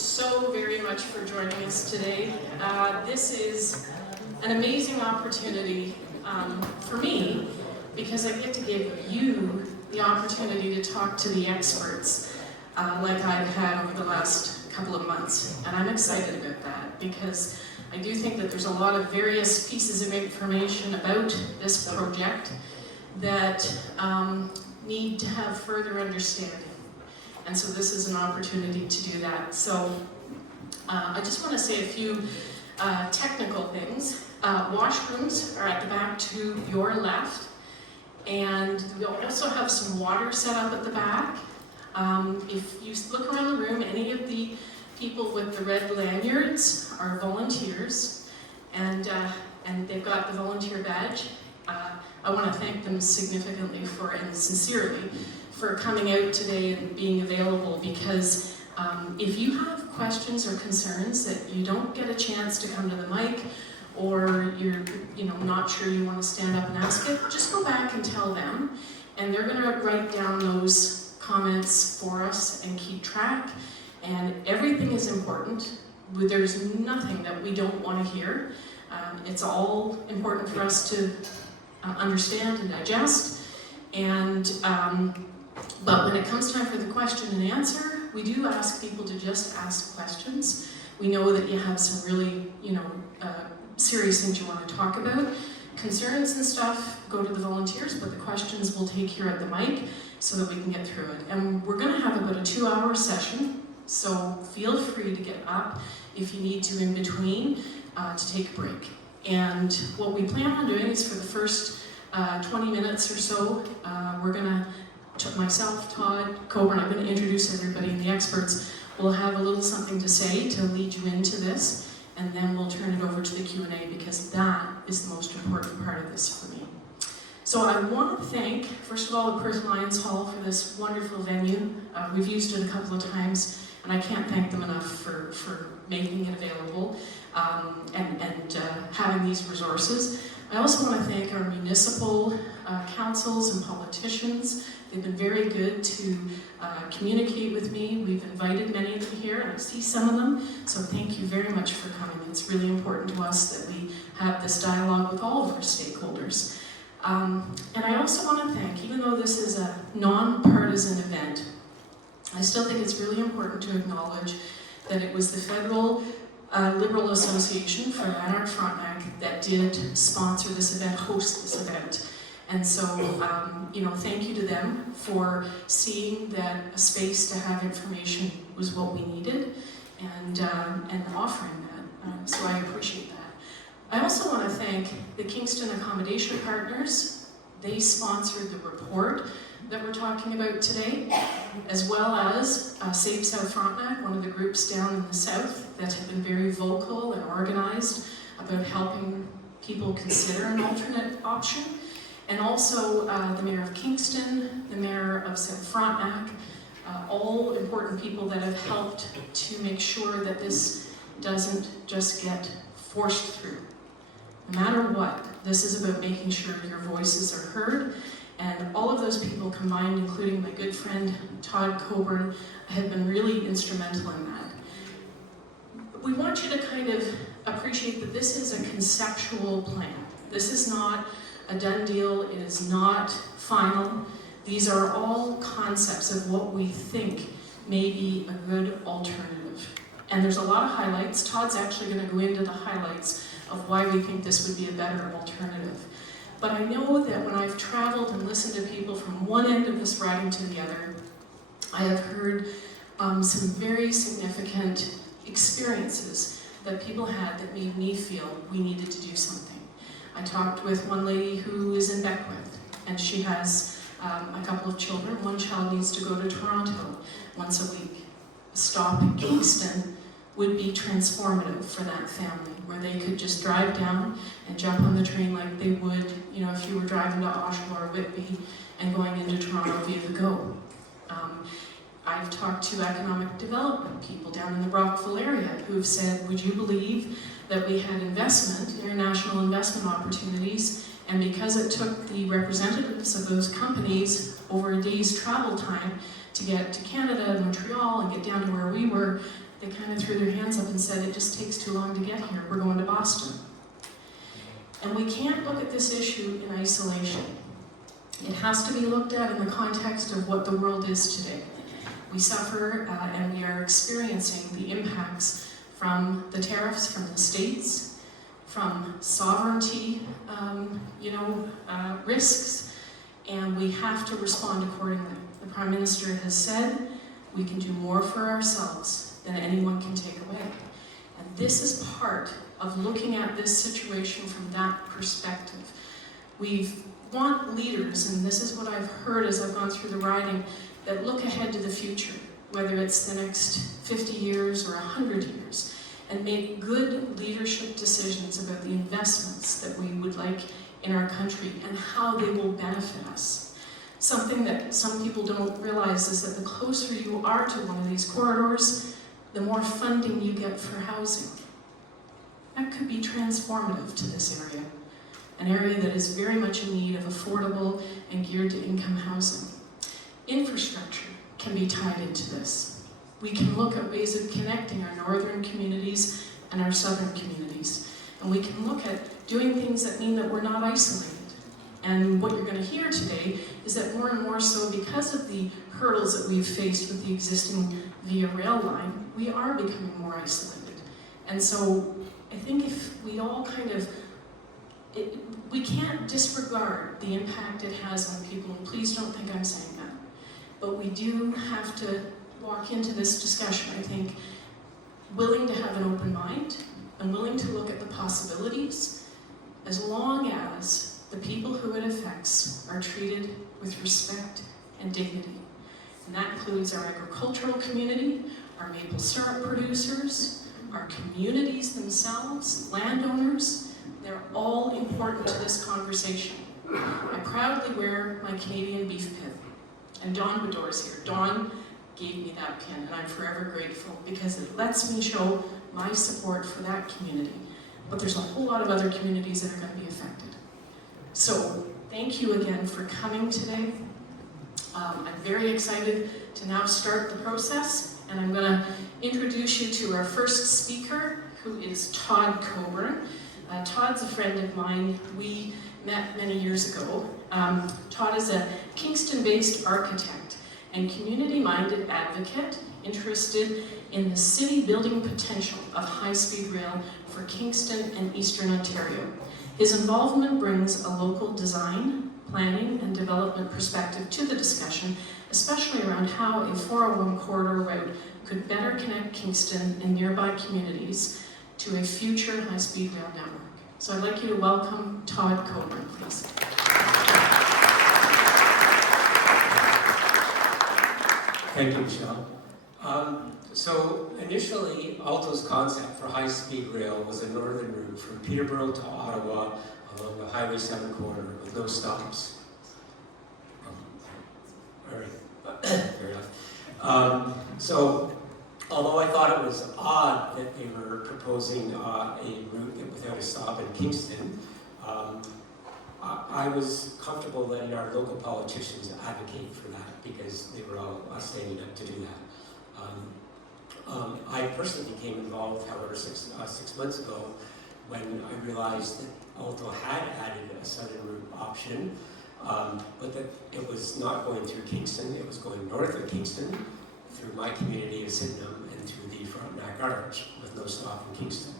so very much for joining us today. This is an amazing opportunity for me because I get to give you the opportunity to talk to the experts like I've had over the last couple of months. And I'm excited about that because I do think that there's a lot of various pieces of information about this project that need to have further understanding. And so this is an opportunity to do that. So I just want to say a few technical things. Washrooms are at the back to your left. And we'll also have some water set up at the back. If you look around the room, any of the people with the red lanyards are volunteers. And they've got the volunteer badge. I want to thank them significantly for, and sincerely, for coming out today and being available, because if you have questions or concerns that you don't get a chance to come to the mic, or you're not sure you want to stand up and ask it, just go back and tell them, and they're going to write down those comments for us and keep track. And everything is important. There's nothing that we don't want to hear. It's all important for us to understand and digest. And but when it comes time for the question and answer, we do ask people to just ask questions. We know that you have some really, serious things you want to talk about. Concerns and stuff, go to the volunteers, but the questions we'll take here at the mic so that we can get through it. And we're going to have about a 2-hour session, so feel free to get up if you need to in between to take a break. And what we plan on doing is for the first 20 minutes or so, we're going to, myself, Todd, Coburn, I'm going to introduce everybody and the experts. We'll have a little something to say to lead you into this, and then we'll turn it over to the Q&A because that is the most important part of this for me. So I want to thank, first of all, the Perth Lions Hall for this wonderful venue. We've used it a couple of times, and I can't thank them enough for making it available and having these resources. I also want to thank our municipal councils and politicians. They've been very good to communicate with me. We've invited many of them here, and I see some of them, so thank you very much for coming. It's really important to us that we have this dialogue with all of our stakeholders. And I also want to thank, even though this is a non-partisan event, I still think it's really important to acknowledge that it was the Federal Liberal Association for Lanark Frontenac that did sponsor this event, host this event. And so, thank you to them for seeing that a space to have information was what we needed and offering that. So I appreciate that. I also want to thank the Kingston Accommodation Partners. They sponsored the report that we're talking about today, as well as Save South Frontenac, one of the groups down in the south that have been very vocal and organized about helping people consider an alternate option. And also the Mayor of Kingston, the Mayor of South Frontenac, all important people that have helped to make sure that this doesn't just get forced through. No matter what, this is about making sure your voices are heard. And all of those people combined, including my good friend Todd Coburn, have been really instrumental in that. We want you to kind of appreciate that this is a conceptual plan. This is not a done deal, it is not final. These are all concepts of what we think may be a good alternative. And there's a lot of highlights. Todd's actually going to go into the highlights of why we think this would be a better alternative. But I know that when I've traveled and listened to people from one end of this riding to the other, I have heard some very significant experiences that people had that made me feel we needed to do something. I talked with one lady who is in Beckwith, and she has a couple of children. One child needs to go to Toronto once a week. A stop in Kingston would be transformative for that family, where they could just drive down and jump on the train like they would, if you were driving to Oshawa or Whitby and going into Toronto via the GO. I've talked to economic development people down in the Brockville area who have said, would you believe that we had international investment opportunities, and because it took the representatives of those companies over a day's travel time to get to Canada and Montreal and get down to where we were, they kind of threw their hands up and said, it just takes too long to get here, we're going to Boston. And we can't look at this issue in isolation. It has to be looked at in the context of what the world is today. We suffer and we are experiencing the impacts from the tariffs from the states, from sovereignty risks, and we have to respond accordingly. The Prime Minister has said we can do more for ourselves than anyone can take away. And this is part of looking at this situation from that perspective. We want leaders, and this is what I've heard as I've gone through the riding, that look ahead to the future, whether it's the next 50 years or 100 years, and make good leadership decisions about the investments that we would like in our country and how they will benefit us. Something that some people don't realize is that the closer you are to one of these corridors, the more funding you get for housing. That could be transformative to this area, an area that is very much in need of affordable and geared to income housing. Infrastructure can be tied into this. We can look at ways of connecting our northern communities and our southern communities. And we can look at doing things that mean that we're not isolated. And what you're going to hear today is that more and more so, because of the hurdles that we've faced with the existing Via Rail line, we are becoming more isolated. And so I think if we all kind of, we can't disregard the impact it has on people, and please don't think I'm saying that. But we do have to walk into this discussion, I think, willing to have an open mind and willing to look at the possibilities, as long as the people who it affects are treated with respect and dignity. And that includes our agricultural community, our maple syrup producers, our communities themselves, landowners. They're all important to this conversation. I proudly wear my Canadian beef pin. And Don Bedore's here. Don gave me that pin, and I'm forever grateful because it lets me show my support for that community. But there's a whole lot of other communities that are going to be affected. So thank you again for coming today. I'm very excited to now start the process, and I'm going to introduce you to our first speaker, who is Todd Coburn. Todd's a friend of mine. We met many years ago. Todd is a Kingston-based architect and community-minded advocate interested in the city building potential of high-speed rail for Kingston and Eastern Ontario. His involvement brings a local design, planning, and development perspective to the discussion, especially around how a 401 corridor route could better connect Kingston and nearby communities to a future high-speed rail network. So I'd like you to welcome Todd Coburn, please. Thank you, Michelle. So initially, Alto's concept for high-speed rail was a northern route from Peterborough to Ottawa along the Highway 7 corridor with no stops. All right, fair enough. So although I thought it was odd that they were proposing a route without a stop in Kingston, I was comfortable letting our local politicians advocate for that because they were all standing up to do that. I personally became involved, however, six months ago when I realized that Alto had added a southern route option, but that it was not going through Kingston, it was going north of Kingston, through my community of Sydenham and through the Frontenac Arch with no stop in Kingston.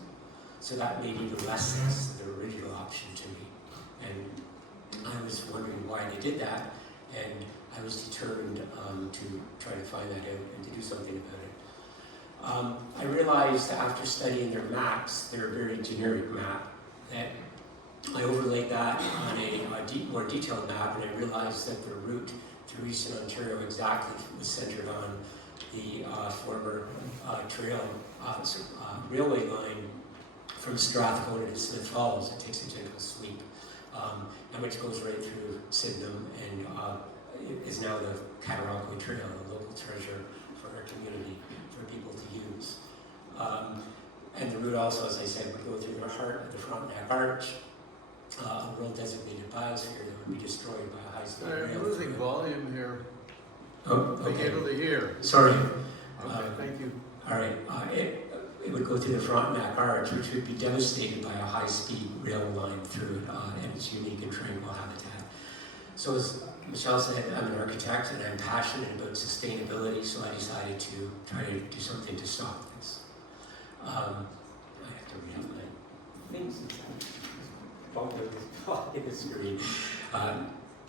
So that made even less sense than the original option to me. And I was wondering why they did that, and I was determined to try to find that out and to do something about it. I realized after studying their maps, they're a very generic map, that I overlaid that on a more detailed map, and I realized that the route through Eastern Ontario exactly was centered on the former railway line from Strathcona to Smith Falls. It takes a gentle sweep, and which goes right through Sydenham and is now the Cataraqui Trail, a local treasure for our community, for people to use. And the route also, as I said, would go through the heart of the Frontenac Arch, a world-designated biosphere that would be destroyed by a high-speed rail. I'm losing volume here. Oh, okay. Being able to hear. Sorry. Okay, thank you. All right, it would go through the Frontenac Arch, which would be devastated by a high-speed rail line through it and its unique and tranquil habitat. So as Michelle said, I'm an architect and I'm passionate about sustainability, so I decided to try to do something to stop this. I have to read out my things in the screen.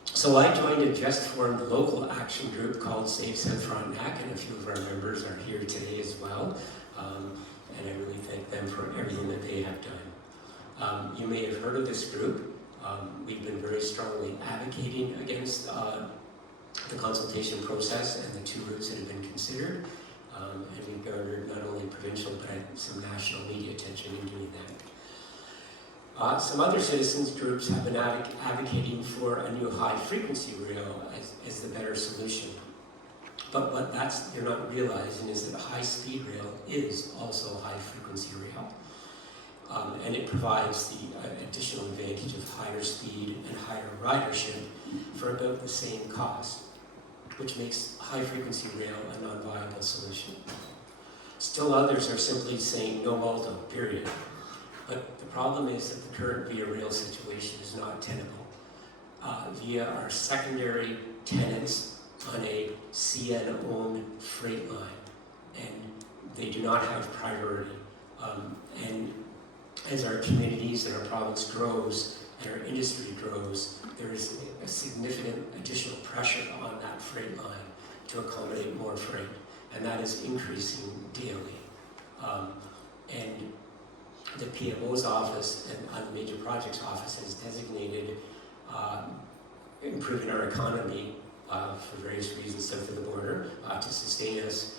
So I joined a just-formed local action group called Save South Frontenac, and a few of our members are here today as well. And I really thank them for everything that they have done. You may have heard of this group. We've been very strongly advocating against the consultation process and the two routes that have been considered. And we've garnered not only provincial but some national media attention in doing that. Some other citizens groups have been advocating for a new high-frequency rail as the better solution. But what you're not realizing is that high-speed rail is also high-frequency rail. And it provides the additional advantage of higher speed and higher ridership for about the same cost, which makes high-frequency rail a non-viable solution. Still others are simply saying no Alto, period. But the problem is that the current Via Rail situation is not tenable. Via are secondary tenants on a CN-owned freight line, and they do not have priority. And as our communities and our province grows and our industry grows, there is a significant additional pressure on that freight line to accommodate more freight, and that is increasing daily. And the PMO's office and the Major Projects Office has designated improving our economy for various reasons south of the border to sustain us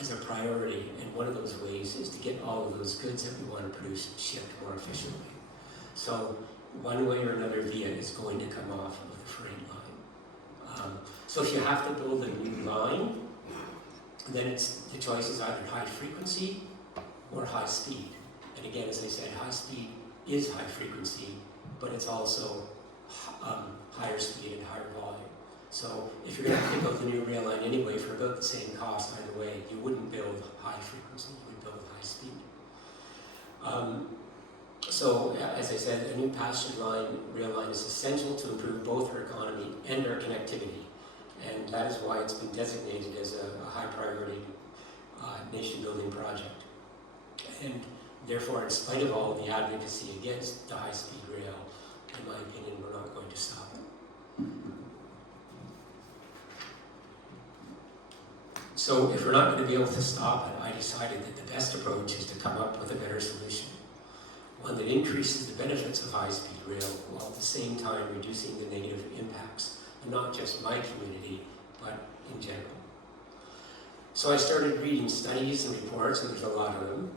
as a priority, and one of those ways is to get all of those goods that we want to produce shipped more efficiently. So one way or another, Via is going to come off of the freight line. So if you have to build a new line, then the choice is either high frequency or high speed. And again, as I said, high speed is high frequency, but it's also higher speed and higher volume. So if you're going to pick up the new rail line anyway for about the same cost either way, you wouldn't build high frequency, you would build high speed. So as I said, a new passenger rail line is essential to improve both our economy and our connectivity. And that is why it's been designated as a high priority nation building project. And therefore, in spite of all of the advocacy against the high speed rail, in my opinion, we're not going to stop it. So if we're not going to be able to stop it, I decided that the best approach is to come up with a better solution. One that increases the benefits of high-speed rail while at the same time reducing the negative impacts of not just my community, but in general. So I started reading studies and reports, and there's a lot of them.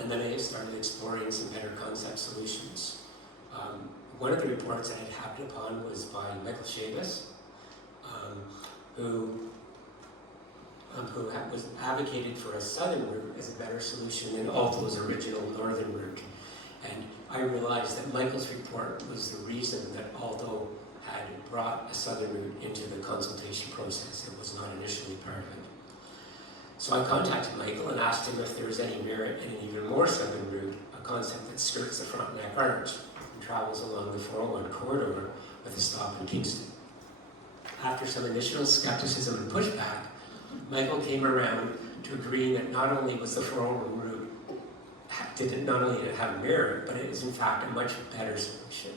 And then I started exploring some better concept solutions. One of the reports I had happened upon was by Michael Shabas, who was advocated for a southern route as a better solution than Alto's original northern route. And I realized that Michael's report was the reason that Alto had brought a southern route into the consultation process. It was not initially part of it. So I contacted Michael and asked him if there was any merit in an even more southern route, a concept that skirts the Frontenac Arch and travels along the 401 corridor with a stop in Kingston. After some initial skepticism and pushback, Michael came around to agreeing that not only was the 401 route, did it not only have merit, but it is in fact a much better solution.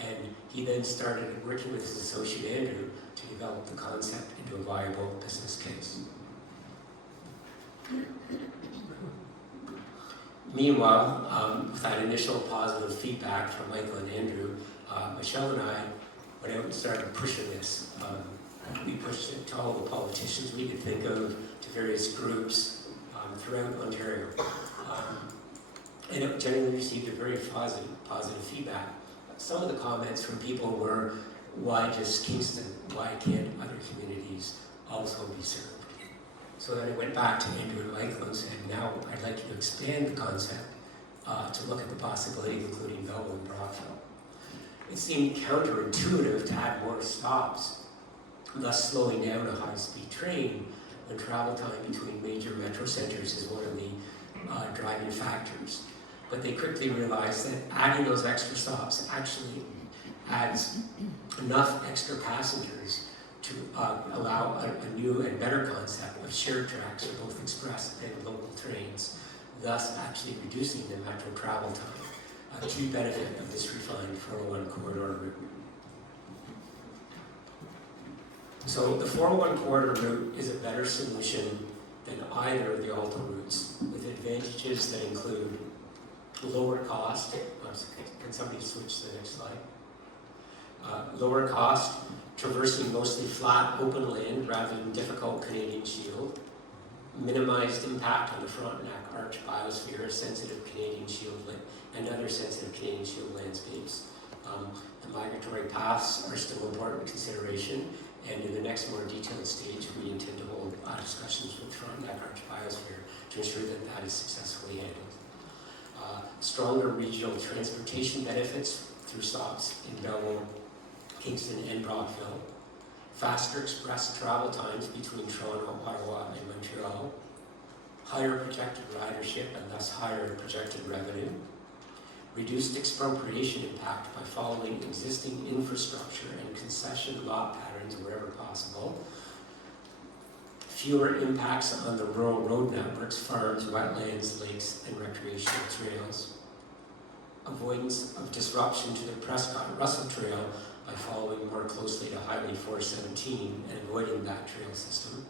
And he then started working with his associate Andrew to develop the concept into a viable business case. Meanwhile, with that initial positive feedback from Michael and Andrew, Michelle and I went out and started pushing this. We pushed it to all the politicians we could think of, to various groups throughout Ontario. And it generally received a very positive feedback. Some of the comments from people were, why just Kingston? Why can't other communities also be served? So then I went back to Andrew and Michael and said, now I'd like you to expand the concept to look at the possibility of including Belleville and Brockville. It seemed counterintuitive to add more stops, thus slowing down a high-speed train, when travel time between major metro centres is one of the driving factors. But they quickly realized that adding those extra stops actually adds enough extra passengers to allow a new and better concept of shared tracks for both express and local trains, thus actually reducing the metro travel time, a key benefit of this refined 401 corridor route. So the 401 corridor route is a better solution than either of the Alto routes, with advantages that include lower cost. Can somebody switch to the next slide? Lower cost, traversing mostly flat, open land rather than difficult Canadian Shield. Minimized impact on the Frontenac Arch biosphere, sensitive Canadian Shield and other sensitive Canadian Shield landscapes. The migratory paths are still an important consideration, and in the next more detailed stage, we intend to hold discussions with Frontenac Arch biosphere to ensure that that is successfully handled. Stronger regional transportation benefits through stops in Belmont, Kingston, and Brockville. Faster express travel times between Toronto, Ottawa, and Montreal. Higher projected ridership and thus higher projected revenue. Reduced expropriation impact by following existing infrastructure and concession lot patterns wherever possible. Fewer impacts on the rural road networks, farms, wetlands, lakes, and recreational trails. Avoidance of disruption to the Prescott-Russell Trail by following more closely to Highway 417 and avoiding that trail system.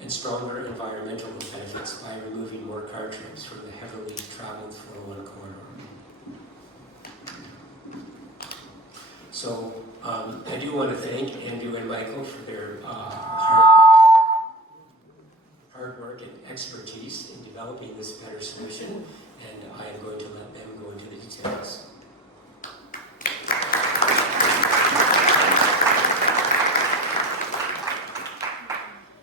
And stronger environmental benefits by removing more car trips from the heavily traveled 401 corridor. So I do want to thank Andrew and Michael for their hard work and expertise in developing this better solution, and I am going to let them go into the details.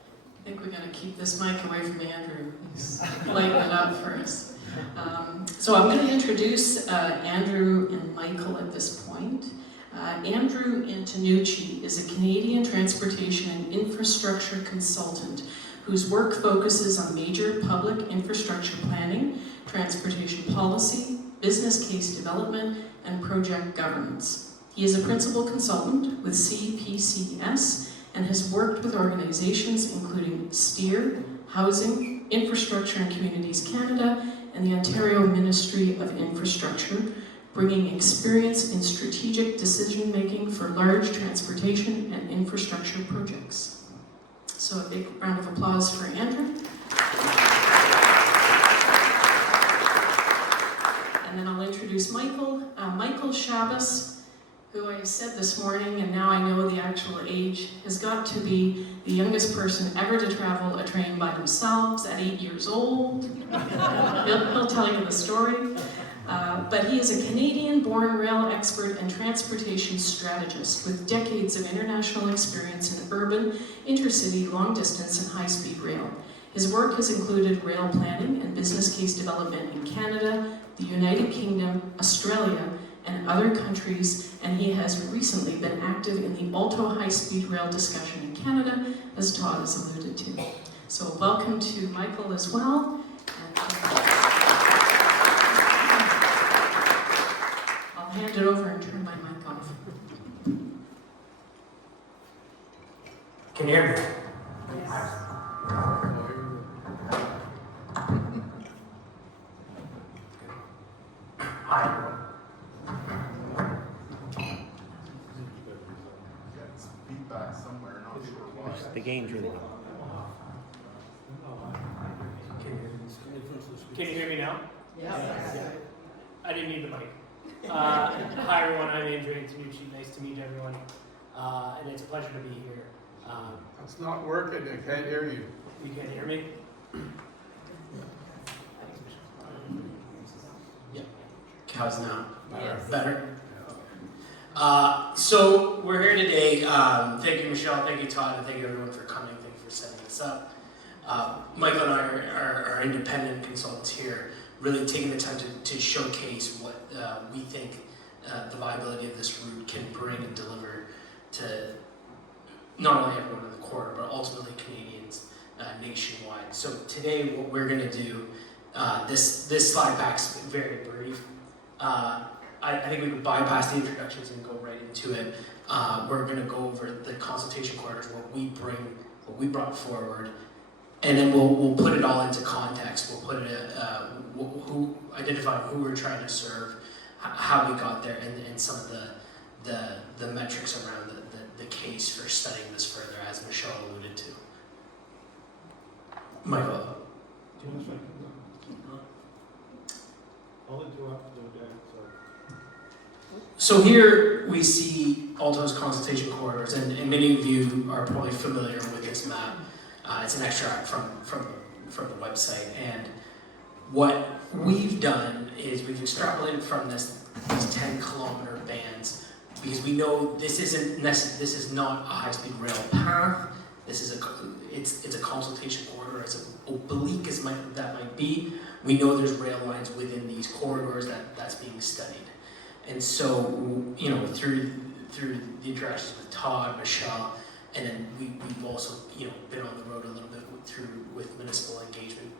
I think we're going to keep this mic away from Andrew. He's lighting it up for us. So I'm going to introduce Andrew and Michael at this point. Andrew Antonucci is a Canadian transportation and infrastructure consultant whose work focuses on major public infrastructure planning, transportation policy, business case development, and project governance. He is a principal consultant with CPCS and has worked with organizations including STEER, Housing, Infrastructure and Communities Canada, and the Ontario Ministry of Infrastructure, bringing experience in strategic decision-making for large transportation and infrastructure projects. So a big round of applause for Andrew. And then I'll introduce Michael. Michael Shabbos, who I said this morning, and now I know the actual age, has got to be the youngest person ever to travel a train by themselves at 8 years old. He'll tell you the story. But he is a Canadian-born rail expert and transportation strategist with decades of international experience in urban, intercity, long-distance, and high-speed rail. His work has included rail planning and business case development in Canada, the United Kingdom, Australia, and other countries, and he has recently been active in the Alto high-speed rail discussion in Canada, as Todd has alluded to. So welcome to Michael as well. I'll hand it over and turn my mic off. Can you hear me? Yes. Hi, everyone. Feedback somewhere, not sure why. The game's really good. Can you hear me now? Yes. I didn't need the mic. Hi everyone, I'm Andrew Antonucci. Nice to meet everyone. And it's a pleasure to be here. It's not working, I can't hear you. You can't hear me? Yep. How's now? Yes. Better? So we're here today. Thank you, Michelle. Thank you, Todd. And thank you everyone for coming. Thank you for setting this up. Michael and I are independent consultants here, really taking the time to showcase what we think the viability of this route can bring and deliver to not only everyone in the corridor, but ultimately Canadians nationwide. So today, what we're going to do, this slide pack's very brief. I think we could bypass the introductions and go right into it. We're going to go over the consultation corridors, what we brought forward, and then we'll put it all into context. We'll put it identify who we're trying to serve, how we got there, and some of the metrics around the case for studying this further, as Michelle alluded to. Michael. Do you want to I'll interrupt the deck, sorry. So here we see Alto's consultation corridors, and many of you are probably familiar with this map. It's an extract from the website, and what we've done is we've extrapolated from these 10-kilometer bands, because we know this is not a high-speed rail path. This is it's a consultation corridor, as oblique as that might be. We know there's rail lines within these corridors that's being studied. And so, through the interactions with Todd, Michelle, and then we've also, been on the road a little bit with municipal engagement,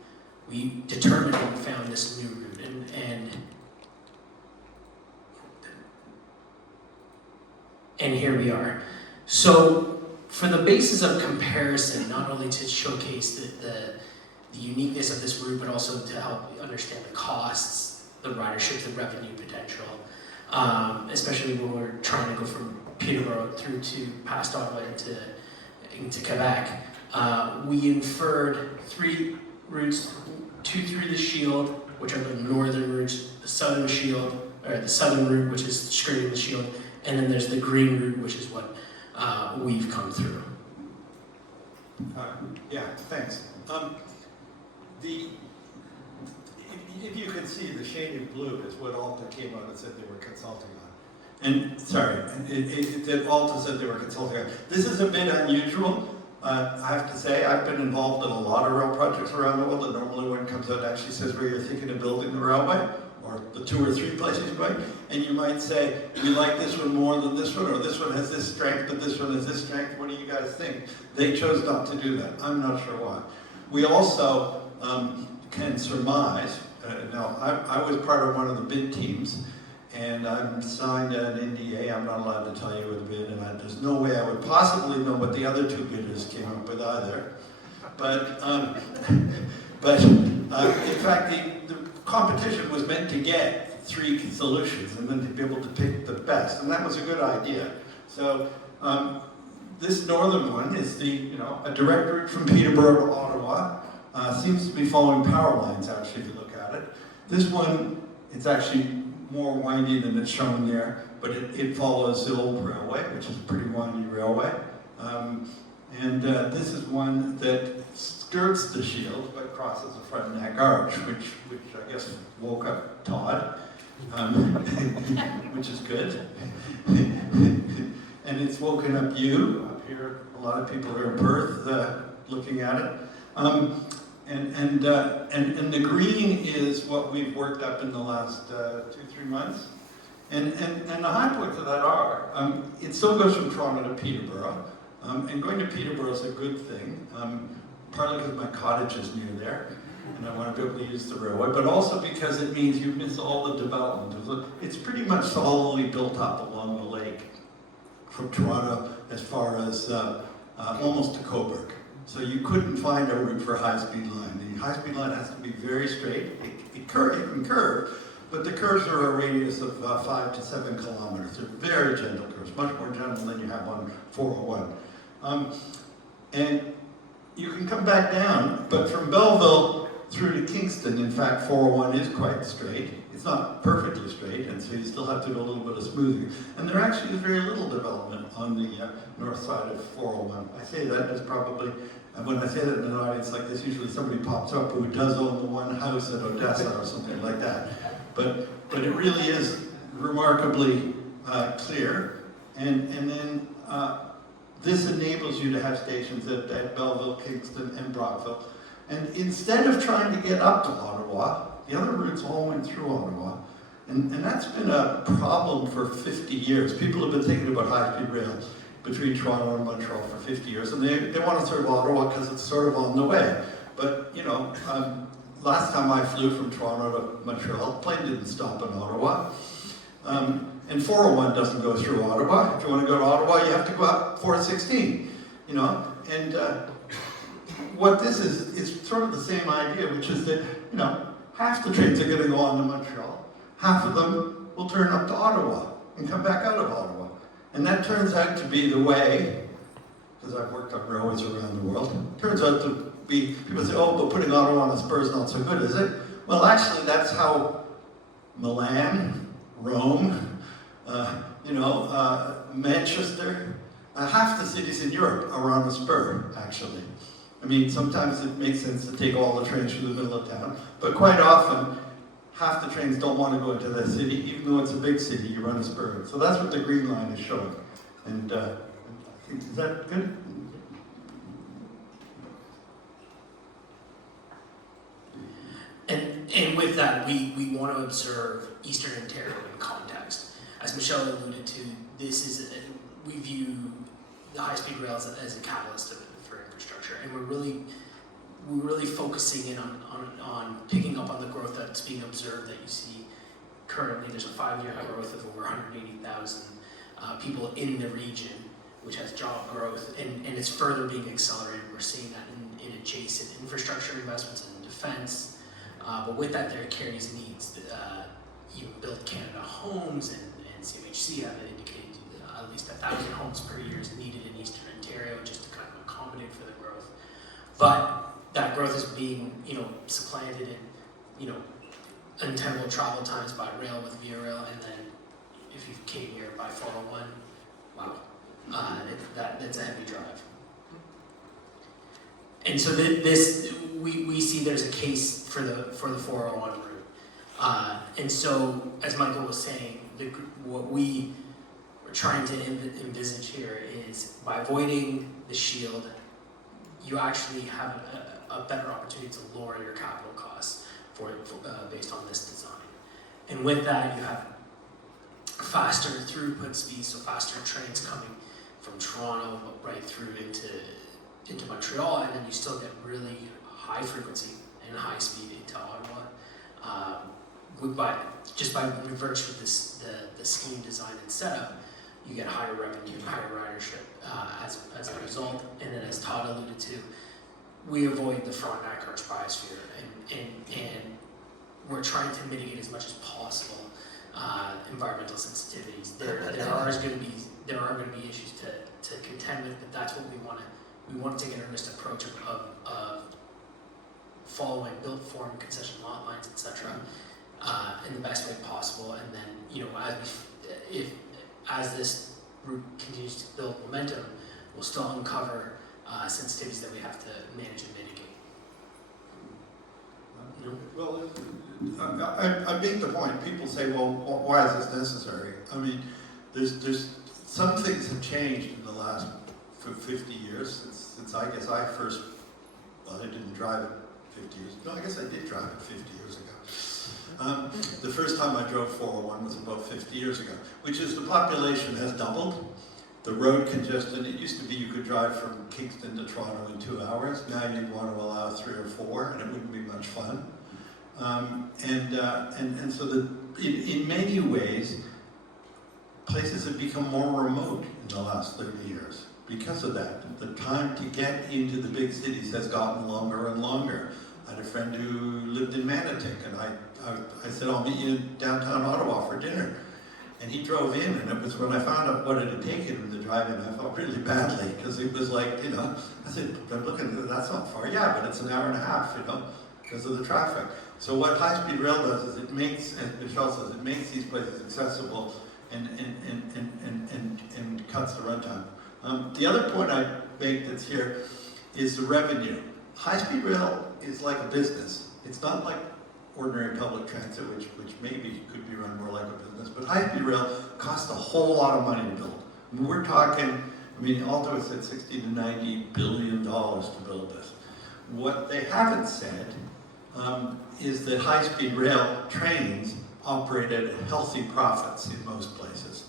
we determined and found this new route. And here we are. So, for the basis of comparison, not only to showcase the uniqueness of this route, but also to help understand the costs, the ridership, the revenue potential, especially when we're trying to go from Peterborough through to past Ottawa into Quebec. We inferred 3 routes, 2 through the Shield, which are the northern routes, the southern Shield, or the southern route, which is skirting the Shield, and then there's the green route, which is what we've come through. Yeah, thanks. If you can see, the shaded blue is what Alta came out and said they were consulting on. And sorry, Alta said they were consulting on. This is a bit unusual. I have to say, I've been involved in a lot of rail projects around the world, and normally one comes out and actually says where you're thinking of building the railway, or the 2 or 3 places you might, and you might say, we like this one more than this one, or this one has this strength, but this one has this strength. What do you guys think? They chose not to do that. I'm not sure why. We also can surmise, now I was part of one of the bid teams, and I'm signed an NDA. I'm not allowed to tell you what the bid, and there's no way I would possibly know what the other 2 bidders came up with either. But in fact, the competition was meant to get 3 solutions and then to be able to pick the best, and that was a good idea. So this northern one is a direct route from Peterborough to Ottawa. Seems to be following power lines, actually, if you look at it. This one, it's actually more windy than it's shown there, but it follows the old railway, which is a pretty windy railway. This is one that skirts the Shield but crosses the Frontenac Arch, which I guess woke up Todd, which is good. And it's woken up you up here. A lot of people are in Perth looking at it. And the green is what we've worked up in the last 2-3 months. And the high points of that are, it still goes from Toronto to Peterborough. And going to Peterborough is a good thing, partly because my cottage is near there, and I want to be able to use the railway, but also because it means you miss all the development. It's pretty much solidly built up along the lake from Toronto as far as almost to Coburg. So you couldn't find a route for high-speed line. The high-speed line has to be very straight. It can curve, but the curves are a radius of 5 to 7 kilometers. They're very gentle curves, much more gentle than you have on 401. And you can come back down, but from Belleville through to Kingston, in fact, 401 is quite straight. It's not perfectly straight, and so you still have to do a little bit of smoothing. And there actually is very little development on the north side of 401. I say that as probably, and when I say that in an audience like this, usually somebody pops up who does own the one house at Odessa or something like that. But it really is remarkably clear. And then this enables you to have stations at Belleville, Kingston, and Brockville. And instead of trying to get up to Ottawa, the other routes all went through Ottawa. And that's been a problem for 50 years. People have been thinking about high-speed rail between Toronto and Montreal for 50 years, and they want to serve Ottawa because it's sort of on the way. But, you know, last time I flew from Toronto to Montreal, the plane didn't stop in Ottawa. And 401 doesn't go through Ottawa. If you want to go to Ottawa, you have to go up 416, you know. And what this is sort of the same idea, which is that, you know, half the trains are going to go on to Montreal. Half of them will turn up to Ottawa and come back out of Ottawa. And that turns out to be the way, because I've worked on railways around the world, turns out to be, people say, oh, but putting Ottawa on a spur is not so good, is it? Well, actually, that's how Milan, Rome, Manchester, half the cities in Europe are on a spur, actually. I mean, sometimes it makes sense to take all the trains through the middle of town, but quite often, half the trains don't want to go into that city, even though it's a big city, you run a spur. So that's what the green line is showing. And I think, is that good? And with that, we want to observe Eastern Ontario in context. As Michelle alluded to, we view the high-speed rail as a catalyst for infrastructure, and we're really focusing in on picking up on the growth that's being observed that you see currently. There's a 5-year growth of over 180,000 people in the region, which has job growth, and it's further being accelerated. We're seeing that in adjacent infrastructure investments and defense. But with that, there carries needs. Build Canada homes, and CMHC have indicated at least 1,000 homes per year is needed in Eastern Ontario just to kind of accommodate for the growth. But that growth is being, supplanted in, untenable travel times by rail with Via Rail, and then if you came here by 401, wow, that's a heavy drive. And so we see there's a case for the 401 route. And so, as Michael was saying, what we are trying to envisage here is by avoiding the shield, you actually have a better opportunity to lower your capital costs based on this design. And with that, you have faster throughput speeds, so faster trains coming from Toronto right through into Montreal, and then you still get really high frequency and high speed into Ottawa. Just by virtue of the scheme design and setup, you get higher revenue, higher ridership as a result. And then, as Todd alluded to, we avoid the Frontenac Arch biosphere, and we're trying to mitigate as much as possible environmental sensitivities. There are going to be issues to contend with, but that's what we want to. We want to take an earnest approach of following built form concession lot lines, etc. In the best way possible, and then as this route continues to build momentum, we'll still uncover sensitivities that we have to manage and mitigate. Well, I make the point. People say, "Well, why is this necessary?" I mean, there's some things have changed in the last 50 years since I guess I first. Well, I didn't drive it 50 years. No, I guess I did drive it 50 years ago. The first time I drove 401 was about 50 years ago, which is the population has doubled. The road congestion, it used to be you could drive from Kingston to Toronto in 2 hours. Now you'd want to allow 3 or 4, and it wouldn't be much fun. And so in many ways, places have become more remote in the last 30 years. Because of that, the time to get into the big cities has gotten longer and longer. I had a friend who lived in Manotick, and I said, I'll meet you in downtown Ottawa for dinner. And he drove in, and it was when I found out what it had taken him to drive in, I felt really badly, because it was like, I said, I'm looking, that's not far. Yeah, but it's an hour and a half, because of the traffic. So what high-speed rail does is it makes, as Michelle says, it makes these places accessible and cuts the runtime. The other point I make that's here is the revenue. High-speed rail is like a business. It's not like ordinary public transit, which maybe could be run more like a business, but high-speed rail costs a whole lot of money to build. I mean, we're talking, Alto has said $60 to $90 billion to build this. What they haven't said is that high-speed rail trains operate at healthy profits in most places.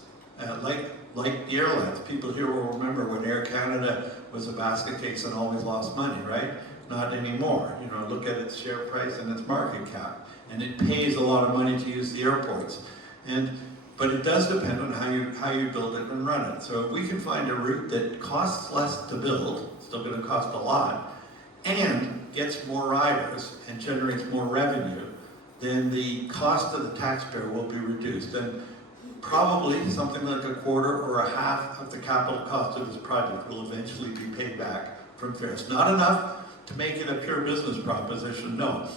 Like like the airlines. People here will remember when Air Canada was a basket case and always lost money, right? Not anymore. You know, look at its share price and its market cap. And it pays a lot of money to use the airports. But it does depend on how you build it and run it. So if we can find a route that costs less to build, still going to cost a lot, and gets more riders and generates more revenue, then the cost of the taxpayer will be reduced. And probably something like a quarter or a half of the capital cost of this project will eventually be paid back from fares. Not enough to make it a pure business proposition, no.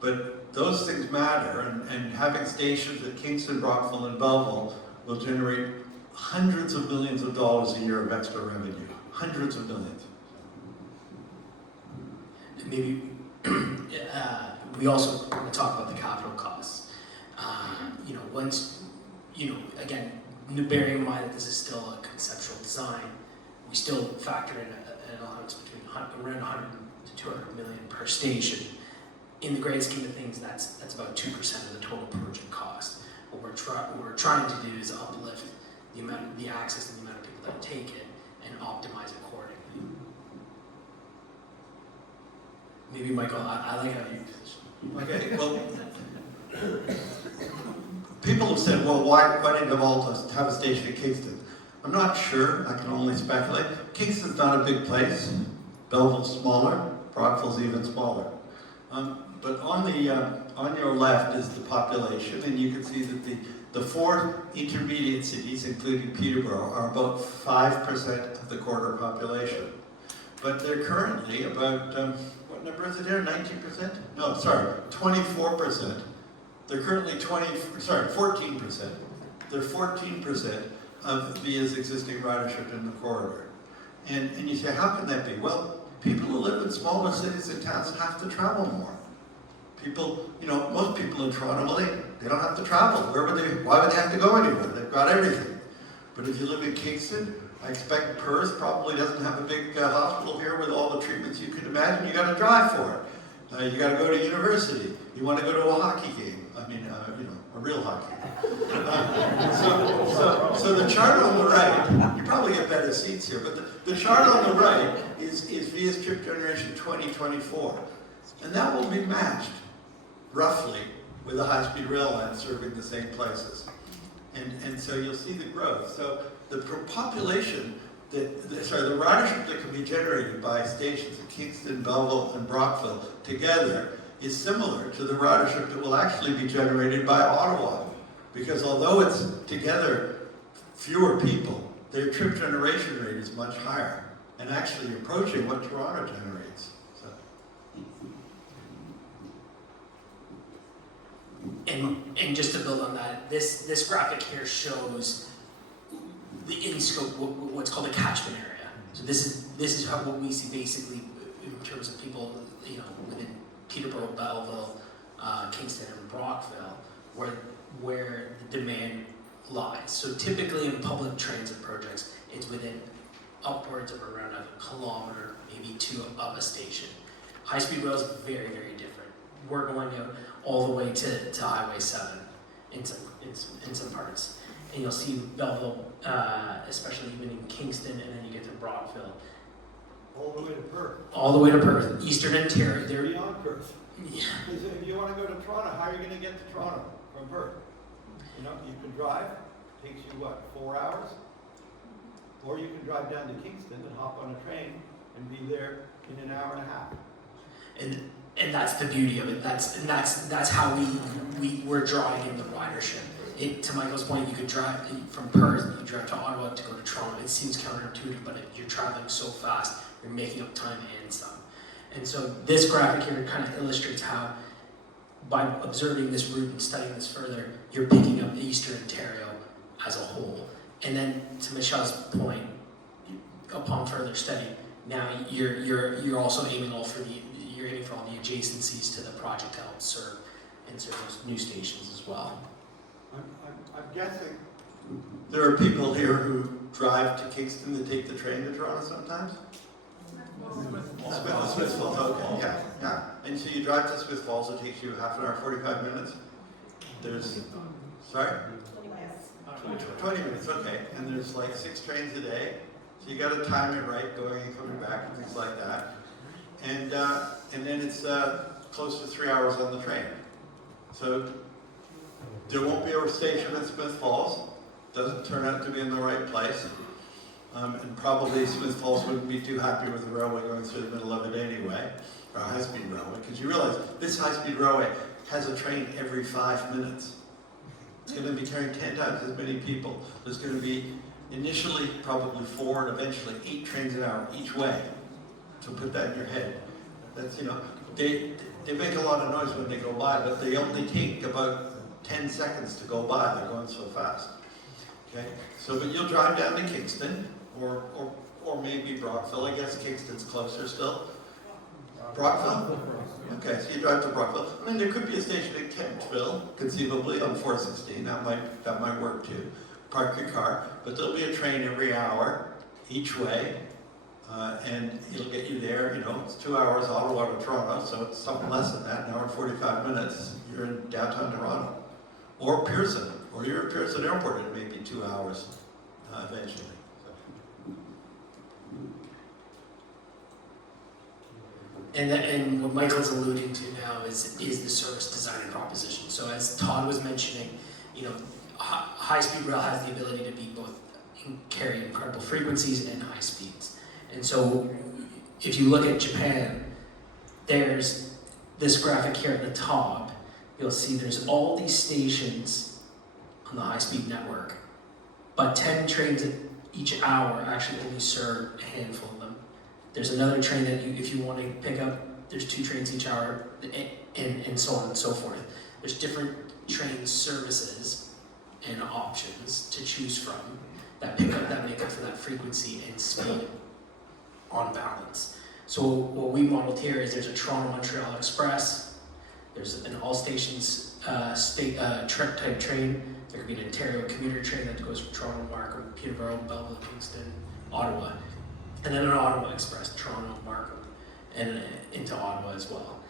But those things matter, and having stations at Kingston, Brockville, and Belleville will generate hundreds of millions of dollars a year of extra revenue. Hundreds of millions. Maybe we also want to talk about the capital costs. Once, again, bearing in mind that this is still a conceptual design, we still factor in an allowance between around 100 to 200 million per station. In the grand scheme of things, that's about 2% of the total project cost. What we're trying to do is uplift the access and the amount of people that take it and optimize accordingly. Maybe Michael, I like how you position. Okay, well, people have said, well, why didn't Devolta have a station at Kingston? I'm not sure, I can only speculate. Kingston's not a big place. Belleville's smaller, Brockville's even smaller. But on your left is the population, and you can see that the four intermediate cities, including Peterborough, are about 5% of the quarter population. But they're currently about, what number is it here, 19%? No, sorry, 24%. They're currently 14%. They're 14% of VIA's existing ridership in the corridor. And you say, how can that be? Well, people who live in smaller cities and towns have to travel more. People, most people in Toronto, well, they don't have to travel. Why would they have to go anywhere? They've got everything. But if you live in Kingston, I expect Perth probably doesn't have a big hospital here with all the treatments you can imagine. You got to drive for it. You got to go to university. You want to go to a hockey game. I mean, a real hockey game. So the chart on the right, you probably get better seats here, but the chart on the right is VIA's trip generation 2024. And that will be matched, roughly, with a high-speed rail line serving the same places. And so you'll see the growth. So the population, the ridership that can be generated by stations at Kingston, Belleville, and Brockville together is similar to the ridership that will actually be generated by Ottawa. Because although it's together fewer people, their trip generation rate is much higher and actually approaching what Toronto generates. So. And just to build on that, this graphic here shows the in scope what's called a catchment area. So this is what we see basically in terms of people within Peterborough, Belleville, Kingston, and Brockville, where the demand lies. So typically in public transit projects, it's within upwards of around a kilometer, maybe two of a station. High-speed rail is very, very different. We're going out all the way to Highway 7 in some parts. And you'll see Belleville, especially even in Kingston, and then you get to Brockville. All the way to Perth. All the way to Perth, Eastern Ontario. They're beyond Perth. Yeah. Because if you want to go to Toronto, how are you going to get to Toronto from Perth? You can drive, takes you 4 hours? Or you can drive down to Kingston and hop on a train and be there in an hour and a half. And that's the beauty of it. That's how we're drawing in the ridership. To Michael's point, you could drive from Perth, you could drive to Ottawa to go to Toronto. It seems counterintuitive, but you're traveling so fast, you're making up time and some. And so this graphic here kind of illustrates how, by observing this route and studying this further, you're picking up Eastern Ontario as a whole. And then to Michelle's point, upon further study, now you're also aiming all for the adjacencies to the project to help serve and serve those new stations as well. I'm guessing There are people here who drive to Kingston to take the train to Toronto sometimes? Smith Falls, okay, yeah. And so you drive to Smith Falls, it takes you half an hour, 45 minutes? there's, sorry? 20 minutes, okay. And there's like 6 trains a day. So you got to time it right, going and coming back and things like that. And then it's close to 3 hours on the train. So there won't be a station at Smith Falls. Doesn't turn out to be in the right place. And probably Smith Falls wouldn't be too happy with the railway going through the middle of it anyway, or a high-speed railway, because you realize this high-speed railway has a train every 5 minutes. It's going to be carrying 10 times as many people. There's going to be initially probably 4 and eventually 8 trains an hour each way. So put that in your head. That's, you know, they make a lot of noise when they go by, but they only take about 10 seconds to go by. They're going so fast. Okay, so but you'll drive down to Kingston or maybe Brockville. I guess Kingston's closer still. Brockville? Okay, so you drive to Brockville. I mean, there could be a station in Kentville, conceivably, on 416. That might work too. Park your car, but there'll be a train every hour, each way, and it'll get you there. You know, it's 2 hours Ottawa to Toronto, so it's something less than that. An hour and 45 minutes. You're in downtown Toronto, or Pearson, or you're at Pearson Airport. It may be 2 hours eventually. And what Michael's alluding to now is the service design and proposition. So as Todd was mentioning, you know, high-speed rail has the ability to be both carry incredible frequencies and high speeds. And so if you look at Japan, there's this graphic here at the top. You'll see there's all these stations on the high-speed network, but 10 trains each hour actually only serve a handful of them. There's another train that if you want to pick up, there's 2 trains each hour, and so on and so forth. There's different train services and options to choose from that make up for that frequency and speed on balance. So what we modeled here is there's a Toronto-Montreal Express, there's an all stations trek type train, there could be an Ontario commuter train that goes from Toronto, Markham, Peterborough, Belleville, Kingston, Ottawa. And then an Ottawa Express, Toronto, Markham, and into Ottawa as well.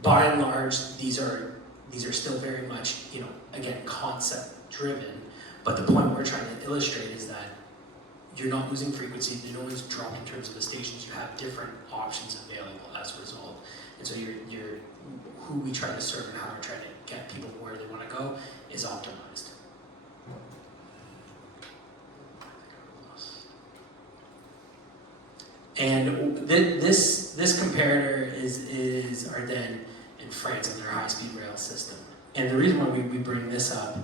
By and large, these are still very much, you know, again, concept driven, but the point we're trying to illustrate is that you're not losing frequency, the noise drop in terms of the stations, you have different options available as a result. And so you're who we try to serve and how we're trying to get people where they want to go is optimized. And this comparator is Ardennes in France and their high-speed rail system. And the reason why we bring this up,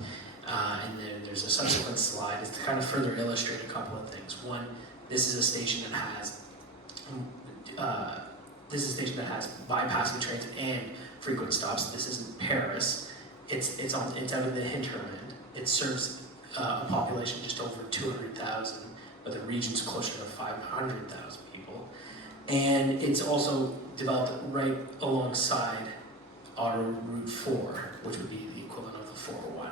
and then there's a subsequent slide, is to kind of further illustrate a couple of things. One, this is a station that has bypassing trains and frequent stops. This isn't Paris. It's out in the hinterland. It serves a population just over 200,000, but the region's closer to 500,000 people. And it's also developed right alongside Auto Route 4, which would be the equivalent of the 401.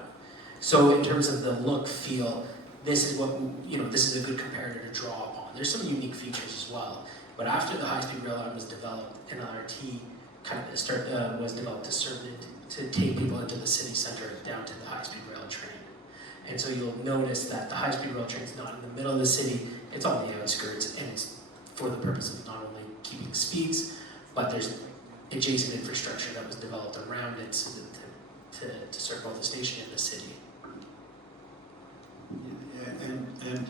So in terms of the look, feel, this is what, you know, this is a good comparator to draw upon. There's some unique features as well. But after the high-speed rail line was developed, NLRT kind of was developed to take people into the city center down to the high-speed rail train. And so you'll notice that the high-speed rail train is not in the middle of the city, it's on the outskirts, and it's for the purpose of not only keeping speeds, but there's adjacent infrastructure that was developed around it so to serve both the station and the city. Yeah, and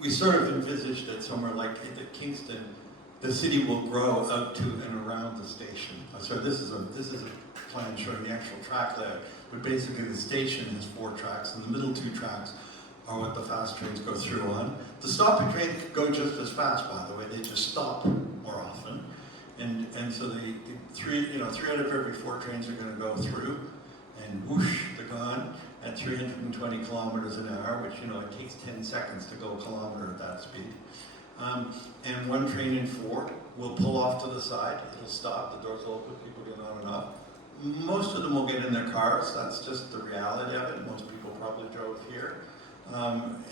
we sort of envisaged that somewhere like at Kingston, the city will grow out to and around the station. So this is a plan showing the actual track layout, but basically the station has 4 tracks, and the middle 2 tracks are what the fast trains go through on. The stopping trains go just as fast, by the way. They just stop more often, and so the 3 out of every 4 trains are going to go through, and whoosh, they're gone at 320 kilometers an hour, which, you know, it takes 10 seconds to go a kilometer at that speed. And 1 train in 4 will pull off to the side. It'll stop, the doors will open, people get on and off. Most of them will get in their cars. That's just the reality of it. Most people probably drove here. And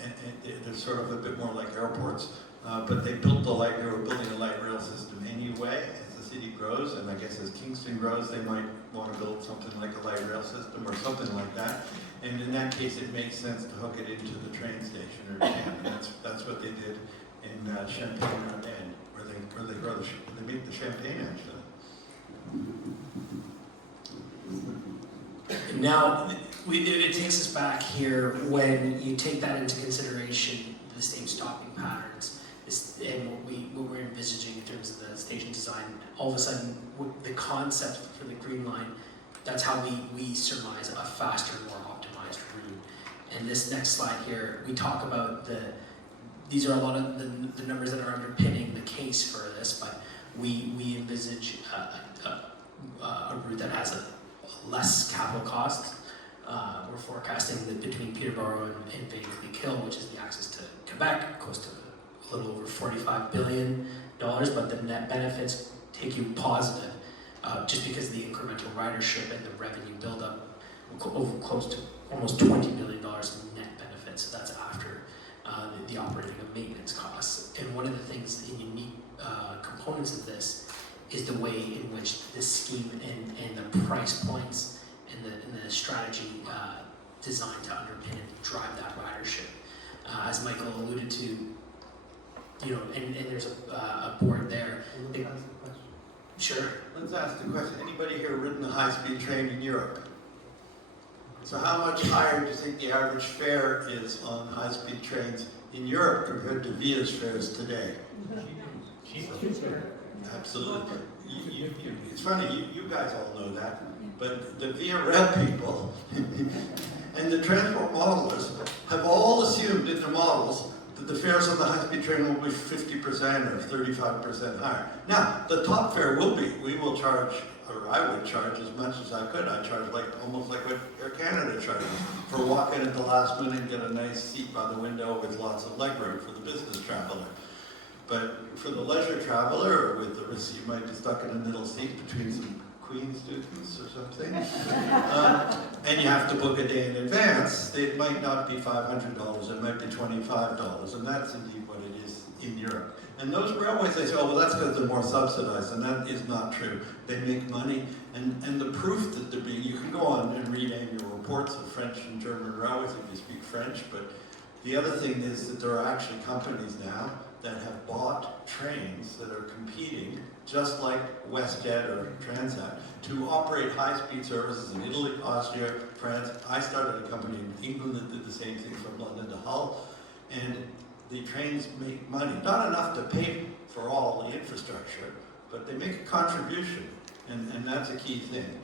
they're sort of a bit more like airports. But they were building a light rail system anyway, as the city grows, and I guess as Kingston grows, they might want to build something like a light rail system or something like that. And in that case, it makes sense to hook it into the train station or camp. And that's what they did in Champagne Ardenne, where they make the champagne actually. Now, it takes us back here when you take that into consideration, the same stopping patterns, and what we're envisaging in terms of the station design. All of a sudden, the concept for the Green Line, that's how we surmise a faster, more optimized route. And this next slide here, we talk about these are a lot of the numbers that are underpinning the case for this, but we envisage a route that has a less capital cost. We're forecasting that between Peterborough and Vankleek-Hill, which is the access to Quebec, close to a little over $45 billion, but the net benefits take you positive, just because of the incremental ridership and the revenue buildup, over close to almost $20 billion in net benefits. So that's after the operating and maintenance costs. And one of the things, the unique components of this, is the way in which this scheme and the price points and the strategy designed to underpin and drive that ridership. As Michael alluded to, and there's a board there. Let's ask the question. Sure. Let's ask the question. Anybody here ridden a high-speed train in Europe? So how much higher do you think the average fare is on high-speed trains in Europe compared to Via's fares today? Absolutely. It's funny, you guys all know that, but the Via Rail people and the transport modelers have all assumed in their models that the fares on the high-speed train will be 50% or 35% higher. Now, the top fare will be. We will charge, or I would charge as much as I could. I charge almost like what Air Canada charges for walking at the last minute and get a nice seat by the window with lots of legroom for the business traveler. But for the leisure traveler, or with the risk you might be stuck in a middle seat between some Queen students or something, and you have to book a day in advance, it might not be $500, it might be $25, and that's indeed what it is in Europe. And those railways, they say, oh, well, that's because they're more subsidized, and that is not true. They make money, and the proof that they're being, you can go on and read annual reports of French and German railways if you speak French, but the other thing is that there are actually companies now that have bought trains that are competing, just like WestJet or Transat, to operate high-speed services in Italy, Austria, France. I started a company in England that did the same thing from London to Hull, and the trains make money. Not enough to pay for all the infrastructure, but they make a contribution, and that's a key thing.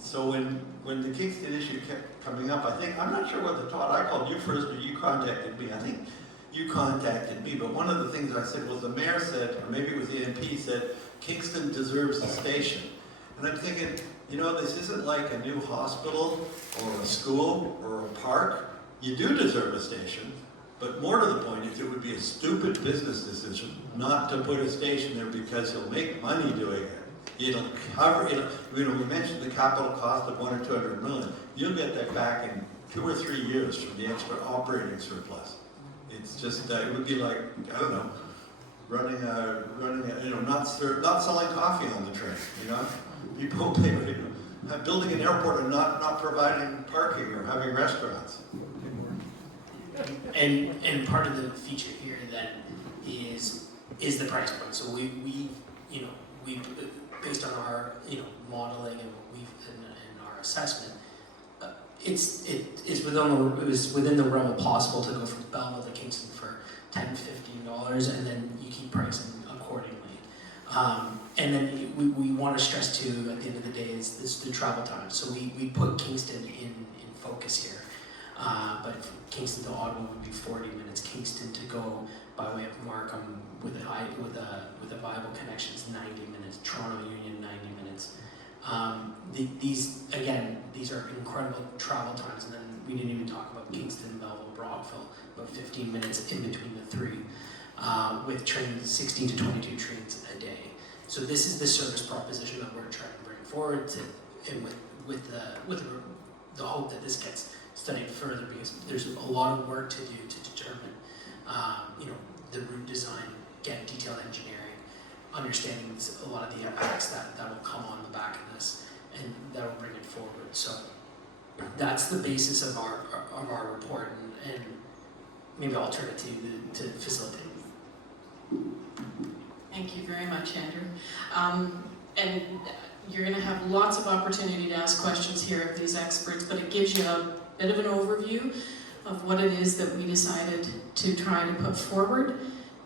So when the Kingston issue kept coming up, I'm not sure what Todd, I called you first, or you contacted me. I think you contacted me, but one of the things I said was the mayor said, or maybe it was the MP said, Kingston deserves a station. And I'm thinking, this isn't like a new hospital or a school or a park. You do deserve a station, but more to the point is it would be a stupid business decision not to put a station there because you'll make money doing it. It'll cover, we mentioned the capital cost of $100 or $200 million. You'll get that back in 2 or 3 years from the extra operating surplus. It's just, it would be like, I don't know, running not selling coffee on the train, People pay, building an airport and not providing parking or having restaurants. And part of the feature here then is the price point. So we based on our modeling and what we've in our assessment, it was within the realm of possible to go from Belleville to Kingston for $10-15, and then you keep pricing accordingly. And then we want to stress too, at the end of the day, is the travel time. So we put Kingston in focus here. But Kingston to Ottawa would be 40 minutes. Kingston to go by way of Markham with a viable connection is 90 minutes. Toronto Union 90 minutes. These are incredible travel times, and then we didn't even talk about Kingston, Belleville, Brockville, about 15 minutes in between the three, with trains 16 to 22 trains a day. So this is the service proposition that we're trying to bring forward, and with the hope that this gets studied further, because there's a lot of work to do to determine, the route design, get detailed engineering, understanding a lot of the impacts that will come on the back of this, and that will bring it forward. So that's the basis of our report, and maybe I'll turn it to you to facilitate. Thank you very much, Andrew. And you're going to have lots of opportunity to ask questions here of these experts, but it gives you a bit of an overview of what it is that we decided to try to put forward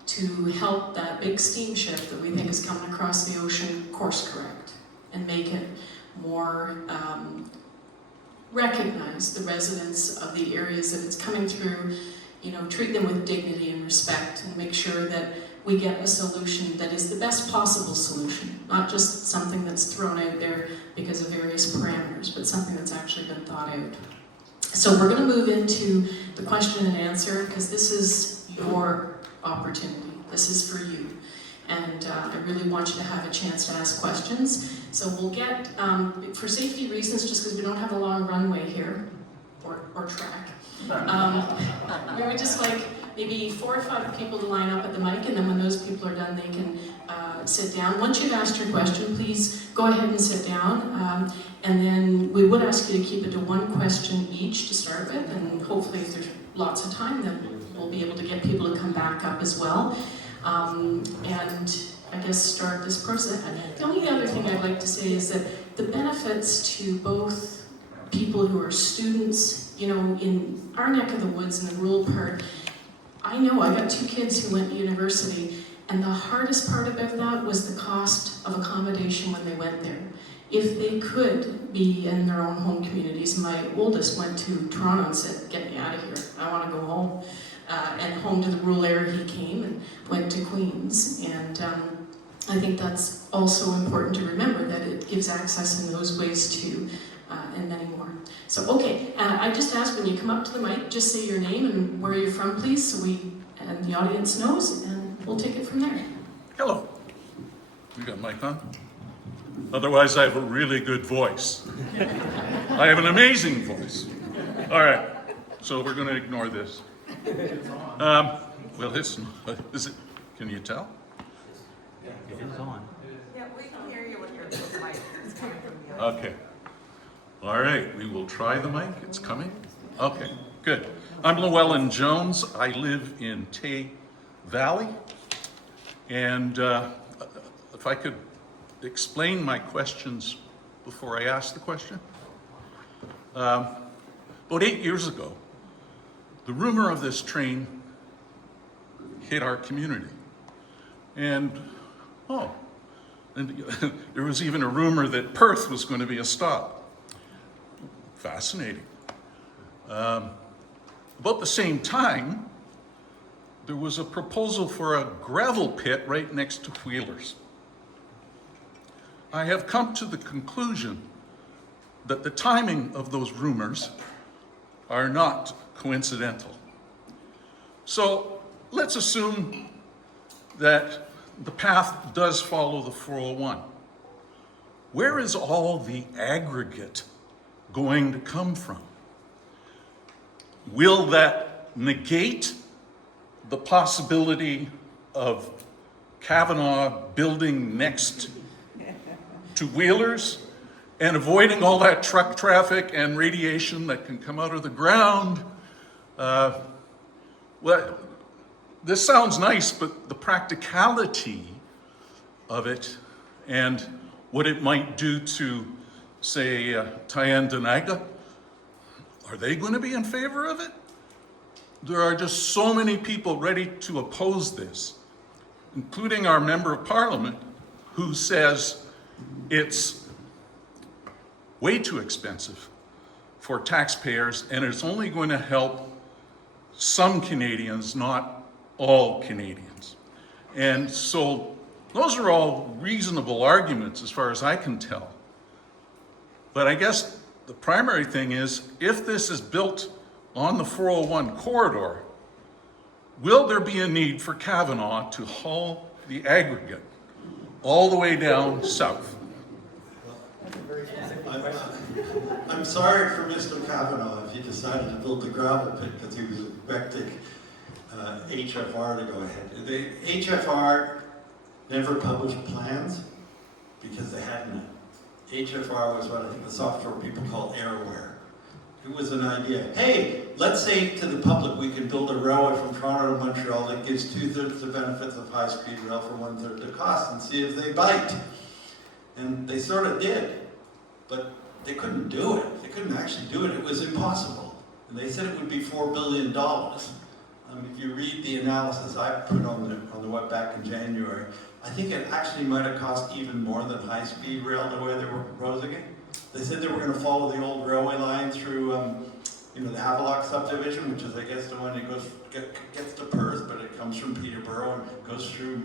to help that big steamship that we think is coming across the ocean course correct and make it more recognize the residents of the areas that it's coming through, you know, treat them with dignity and respect, and make sure that we get a solution that is the best possible solution, not just something that's thrown out there because of various parameters, but something that's actually been thought out. So we're going to move into the question and answer, because this is your opportunity. This is for you. And I really want you to have a chance to ask questions. So we'll get, for safety reasons, just because we don't have a long runway here, or track, we would just like maybe 4 or 5 people to line up at the mic, and then when those people are done, they can sit down. Once you've asked your question, please go ahead and sit down. And then we would ask you to keep it to 1 question each to start with, and hopefully if there's lots of time, then we'll be able to get people to come back up as well. And I guess start this process. The only other thing I'd like to say is that the benefits to both people who are students, you know, in our neck of the woods in the rural part, I know I got 2 kids who went to university, and the hardest part about that was the cost of accommodation when they went there. If they could be in their own home communities, my oldest went to Toronto and said, "Get me out of here, I want to go home." And home to the rural area he came and went to Queens. And I think that's also important to remember, that it gives access in those ways too, and many more. So, okay, I just ask when you come up to the mic, just say your name and where you're from, please, so and the audience knows, and we'll take it from there. Hello. You got mic on? Otherwise, I have a really good voice. I have an amazing voice. All right, so we're going to ignore this. Well, is it? Can you tell? It is on. Yeah, we can hear you with your mic. It's coming from the other. Okay. All right, we will try the mic. It's coming. Okay, good. I'm Llewellyn Jones. I live in Tay Valley. And if I could explain my questions before I ask the question. About 8 years ago, the rumor of this train hit our community. And there was even a rumor that Perth was going to be a stop. Fascinating. About the same time, there was a proposal for a gravel pit right next to Wheelers. I have come to the conclusion that the timing of those rumors are not coincidental. So let's assume that the path does follow the 401. Where is all the aggregate going to come from? Will that negate the possibility of Kavanaugh building next to Wheelers and avoiding all that truck traffic and radiation that can come out of the ground? Well, this sounds nice, but the practicality of it and what it might do to, say, Tyendinaga, are they going to be in favor of it? There are just so many people ready to oppose this, including our member of parliament, who says it's way too expensive for taxpayers and it's only going to help some Canadians, not all Canadians. And so those are all reasonable arguments as far as I can tell. But I guess the primary thing is, if this is built on the 401 corridor, will there be a need for Kavanaugh to haul the aggregate all the way down south? I'm sorry for Mr. Kavanaugh if he decided to build the gravel pit because he was expecting HFR to go ahead. The HFR never published plans because they had none. HFR was what I think the software people call airware. It was an idea. Hey, let's say to the public we can build a railway from Toronto to Montreal that gives 2/3 the benefits of high-speed rail for 1/3 the cost and see if they bite. And they sort of did, but they couldn't do it. They couldn't actually do it. It was impossible. And they said it would be $4 billion. If you read the analysis I put on the web back in January, I think it actually might have cost even more than high-speed rail the way they were proposing it. They said they were going to follow the old railway line through, the Havelock subdivision, which is, I guess, the one that gets to Perth, but it comes from Peterborough and goes through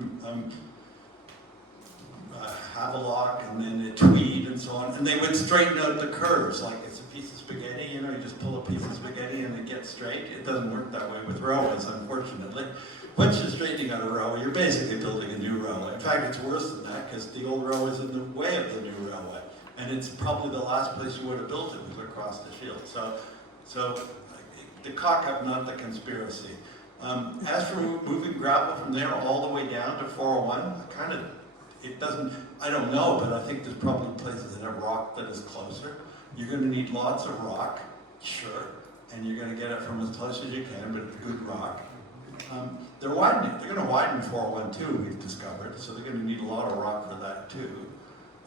Havelock and then Tweed and so on. And they would straighten out the curves, like it's a piece of spaghetti. You just pull a piece of spaghetti and it gets straight. It doesn't work that way with railways, unfortunately. Once you're straightening out a railway, you're basically building a new railway. In fact, it's worse than that because the old railway is in the way of the new railway. And it's probably the last place you would have built it was across the field. So the cock-up, not the conspiracy. As for moving gravel from there all the way down to 401, I don't know, but I think there's probably places that have rock that is closer. You're going to need lots of rock, sure, and you're going to get it from as close as you can, but good rock. They're widening. They're going to widen 401 too, we've discovered, so they're going to need a lot of rock for that too.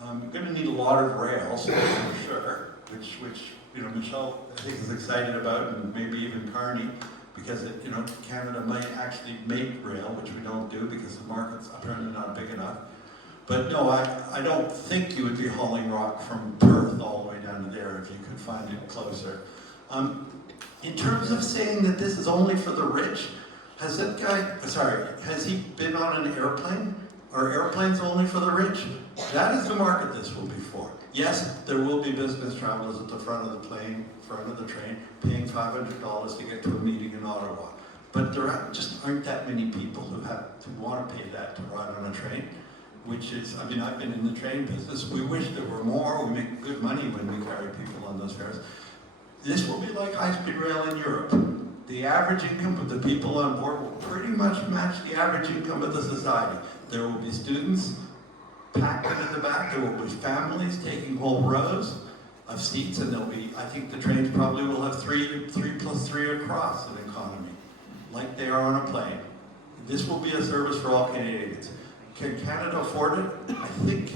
You're going to need a lot of rails, for sure, which Michelle, I think, is excited about, and maybe even Carney, because Canada might actually make rail, which we don't do because the market's apparently not big enough. But no, I don't think you would be hauling rock from Perth all the way down to there if you could find it closer. In terms of saying that this is only for the rich, has he been on an airplane? Are airplanes only for the rich? That is the market this will be for. Yes, there will be business travelers at the front of the plane, front of the train, paying $500 to get to a meeting in Ottawa. But there just aren't that many people who want to pay that to ride on a train. Which is, I've been in the train business. We wish there were more. We make good money when we carry people on those fares. This will be like high-speed rail in Europe. The average income of the people on board will pretty much match the average income of the society. There will be students packed into the back. There will be families taking whole rows of seats, and I think the trains probably will have 3+3 across an economy, like they are on a plane. This will be a service for all Canadians. Can Canada afford it? I think,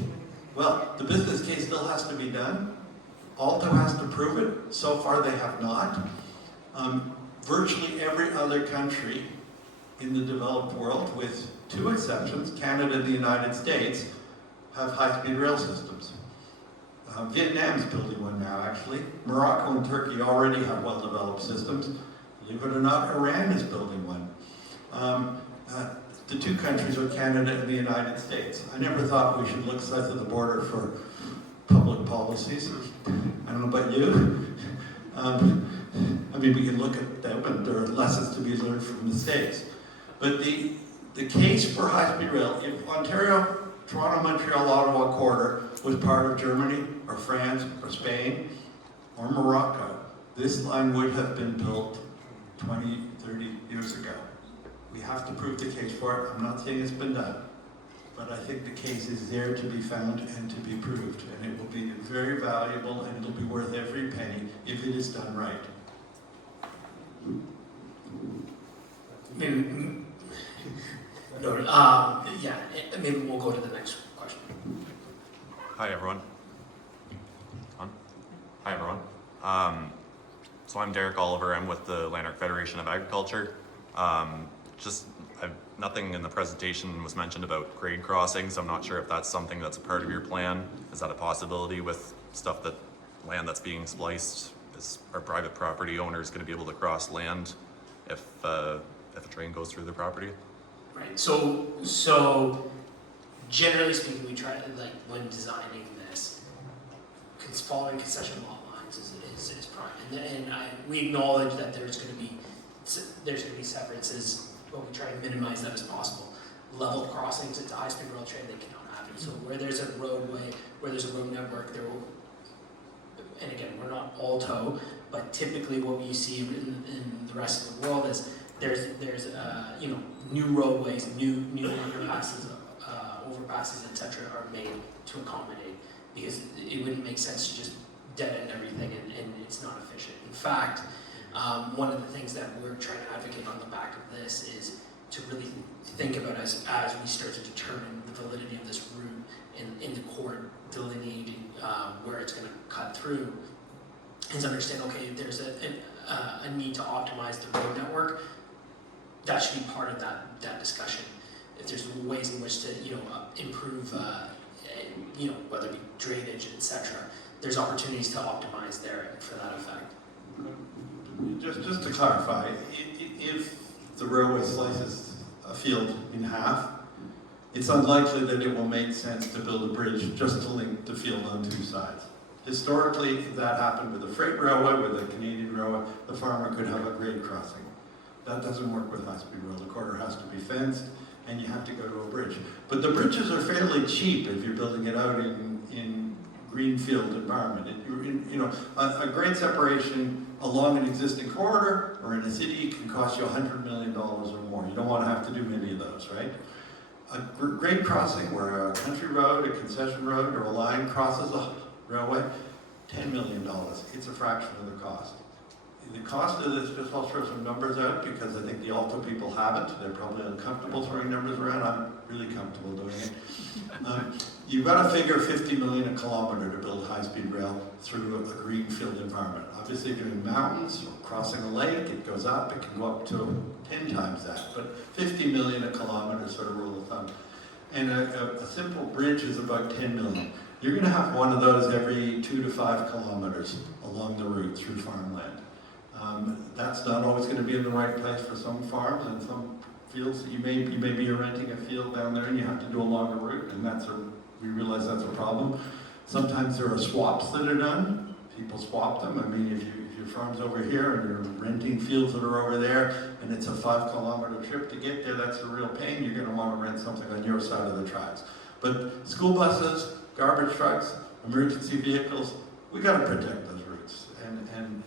the business case still has to be done. Alto has to prove it. So far they have not. Virtually every other country in the developed world, with 2 exceptions, Canada and the United States, have high-speed rail systems. Vietnam's building one now, actually. Morocco and Turkey already have well-developed systems. Believe it or not, Iran is building one. The 2 countries are Canada and the United States. I never thought we should look south of the border for public policies. I don't know about you. We can look at them, and there are lessons to be learned from the States. But the case for high-speed rail, if Ontario, Toronto, Montreal, Ottawa corridor was part of Germany, or France, or Spain, or Morocco, this line would have been built 20, 30 years ago. We have to prove the case for it. I'm not saying it's been done, but I think the case is there to be found and to be proved, and it will be very valuable, and it'll be worth every penny if it is done right. Maybe we'll go to the next question. Hi everyone. Hi everyone. So I'm Derek Oliver. I'm with the Lanark Federation of Agriculture. Nothing in the presentation was mentioned about grade crossings. I'm not sure if that's something that's a part of your plan. Is that a possibility with land that's being spliced? Is our private property owners going to be able to cross land if a train goes through the property? Right. So generally speaking, we try to, when designing this, following concession lot lines is prime, and we acknowledge that there's going to be separates, but we try to minimize that as possible. Level crossings into high-speed rail train, they cannot happen. So where there's a roadway, where there's a road network, there will, and again, we're not Alto, but typically what you see in the rest of the world is there's new roadways, new underpasses overpasses, etc., are made to accommodate, because it wouldn't make sense to just dead end everything and it's not efficient. In fact, one of the things that we're trying to advocate on the back of this is to really think about as we start to determine the validity of this route in the court delineating where it's going to cut through, is understand, okay, there's a need to optimize the road network. That should be part of that discussion. If there's ways in which to improve, whether it be drainage, etc., there's opportunities to optimize there for that effect. Just to clarify, if the railway slices a field in half, it's unlikely that it will make sense to build a bridge just to link the field on two sides. Historically, if that happened with a freight railway, with a Canadian railway, the farmer could have a grade crossing. That doesn't work with high-speed rail. The corridor has to be fenced, and you have to go to a bridge. But the bridges are fairly cheap if you're building it out in greenfield environment. A grade separation along an existing corridor or in a city can cost you $100 million or more. You don't want to have to do many of those, right? A grade crossing where a country road, a concession road, or a line crosses a railway, $10 million. It's a fraction of the cost. The cost of this, just I'll throw some numbers out because I think the Alto people have it. They're probably uncomfortable throwing numbers around. I'm really comfortable doing it. You've got to figure $50 million a kilometer to build high-speed rail through a greenfield environment. Obviously, if you're in mountains or crossing a lake, it goes up. It can go up to 10 times that. But 50 million a kilometer is sort of rule of thumb. And a simple bridge is about 10 million. You're going to have one of those every 2 to 5 kilometers along the route through farmland. That's not always going to be in the right place for some farms and some fields. You may be renting a field down there and you have to do a longer route, and we realize that's a problem. Sometimes there are swaps that are done. People swap them. I mean, if your farm's over here and you're renting fields that are over there, and it's a 5 kilometer trip to get there, that's a real pain. You're going to want to rent something on your side of the tracks. But school buses, garbage trucks, emergency vehicles, we got to protect those routes. And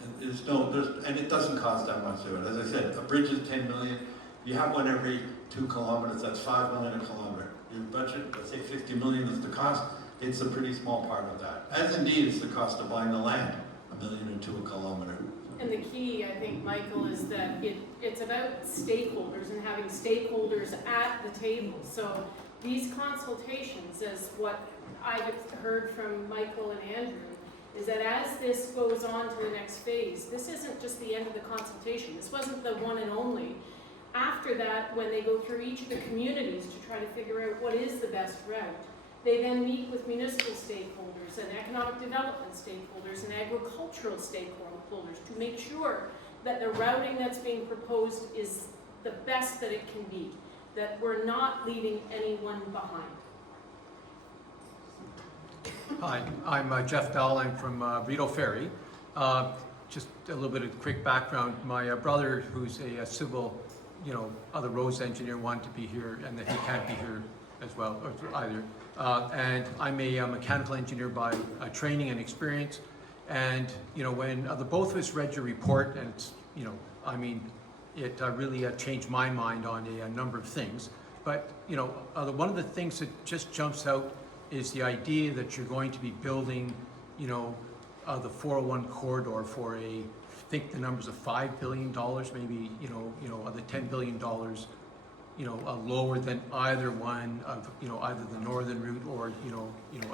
it doesn't cost that much to do it. As I said, a bridge is 10 million. You have one every 2 kilometers, that's 5 million a kilometer. Your budget, let's say 50 million is the cost, it's a pretty small part of that. As indeed is the cost of buying the land, $1 million or 2 a kilometer. And the key, I think, Michael, is that it's about stakeholders and having stakeholders at the table. So these consultations, as what I've heard from Michael and Andrew, is that as this goes on to the next phase, this isn't just the end of the consultation. This wasn't the one and only. After that, when they go through each of the communities to try to figure out what is the best route, they then meet with municipal stakeholders and economic development stakeholders and agricultural stakeholders to make sure that the routing that's being proposed is the best that it can be, that we're not leaving anyone behind. Hi, I'm Jeff Bell. I'm from Rideau Ferry. Just a little bit of quick background. My brother, who's a civil, other roads engineer, wanted to be here, and that he can't be here as well, or either. And I'm a mechanical engineer by training and experience. And when the both of us read your report, and it's, it really changed my mind on a number of things. But one of the things that just jumps out is the idea that you're going to be building, the 401 corridor for I think the numbers of $5 billion, maybe, the $10 billion, lower than either one of, either the northern route or,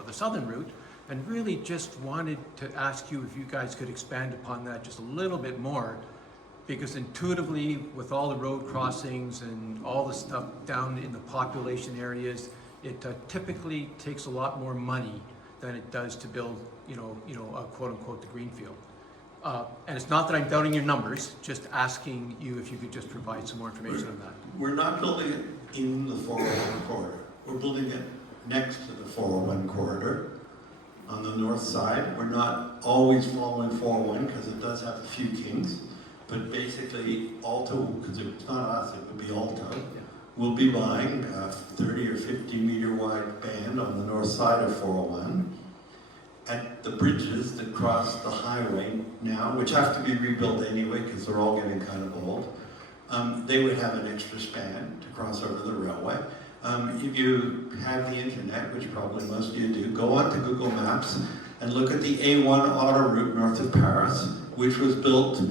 the southern route. And really just wanted to ask you if you guys could expand upon that just a little bit more, because intuitively, with all the road crossings and all the stuff down in the population areas, it typically takes a lot more money than it does to build, quote unquote, the greenfield. And it's not that I'm doubting your numbers, just asking you if you could just provide some more information on that. We're not building it in the 401 corridor. We're building it next to the 401 corridor on the north side. We're not always following 401 because it does have a few kinks, but basically Alto, because it's not us, it would be Alto. We'll be buying a 30 or 50 meter wide band on the north side of 401. At the bridges that cross the highway now, which have to be rebuilt anyway because they're all getting kind of old, they would have an extra span to cross over the railway. If you have the internet, which probably most of you do, go onto Google Maps and look at the A1 autoroute north of Paris, which was built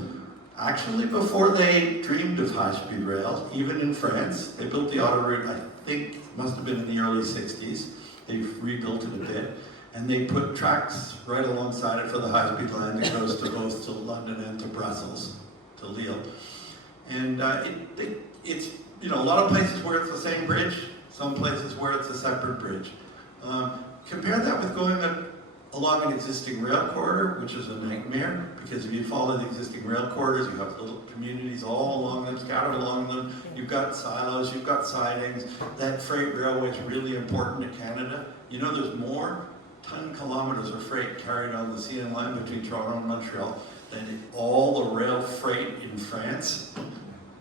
actually before they dreamed of high-speed rail, even in France. They built the autoroute, I think, must have been in the early 60s. They've rebuilt it a bit. And they put tracks right alongside it for the high-speed line that goes to both to London and to Brussels, to Lille. And it's, you know, a lot of places where it's the same bridge, some places where it's a separate bridge. Compare that with going along an existing rail corridor, which is a nightmare, because if you follow the existing rail corridors, you have little communities all along them, scattered along them. You've got silos, you've got sidings. That freight railway is really important to Canada. You know, there's more ton-kilometers of freight carried on the CN line between Toronto and Montreal than all the rail freight in France.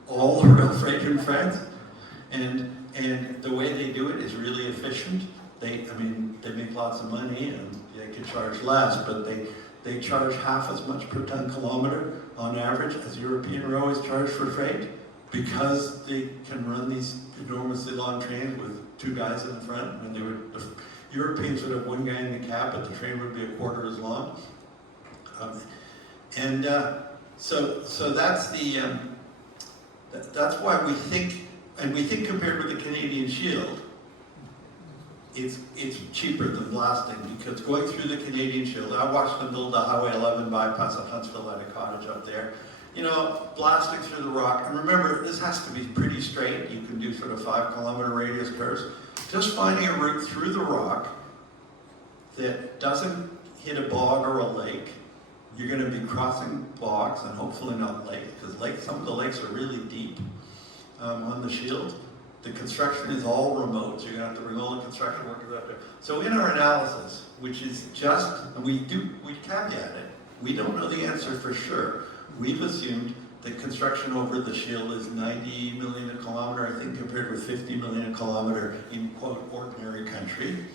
All the rail freight in France. And the way they do it is really efficient. They make lots of money and they could charge less, but they charge half as much per ton kilometer on average as European railways charge for freight, because they can run these enormously long trains with two guys in the front. When the Europeans would have one guy in the cab, but the train would be a quarter as long. So that's the that's why we think, and we think compared with the Canadian Shield, it's cheaper than blasting, because going through the Canadian Shield, I watched them build the Highway 11 bypass at Huntsville at a cottage up there. You know, blasting through the rock, and remember, this has to be pretty straight. You can do sort of 5-kilometer radius curves. Just finding a route through the rock that doesn't hit a bog or a lake. You're going to be crossing bogs and hopefully not lakes, because some of the lakes are really deep on the Shield. The construction is all remote, so you're going to have to bring all the construction workers up there. So in our analysis, which is just, and we caveat it, we don't know the answer for sure. We've assumed that construction over the Shield is 90 million a kilometer, I think, compared with 50 million a kilometer in, quote, ordinary country.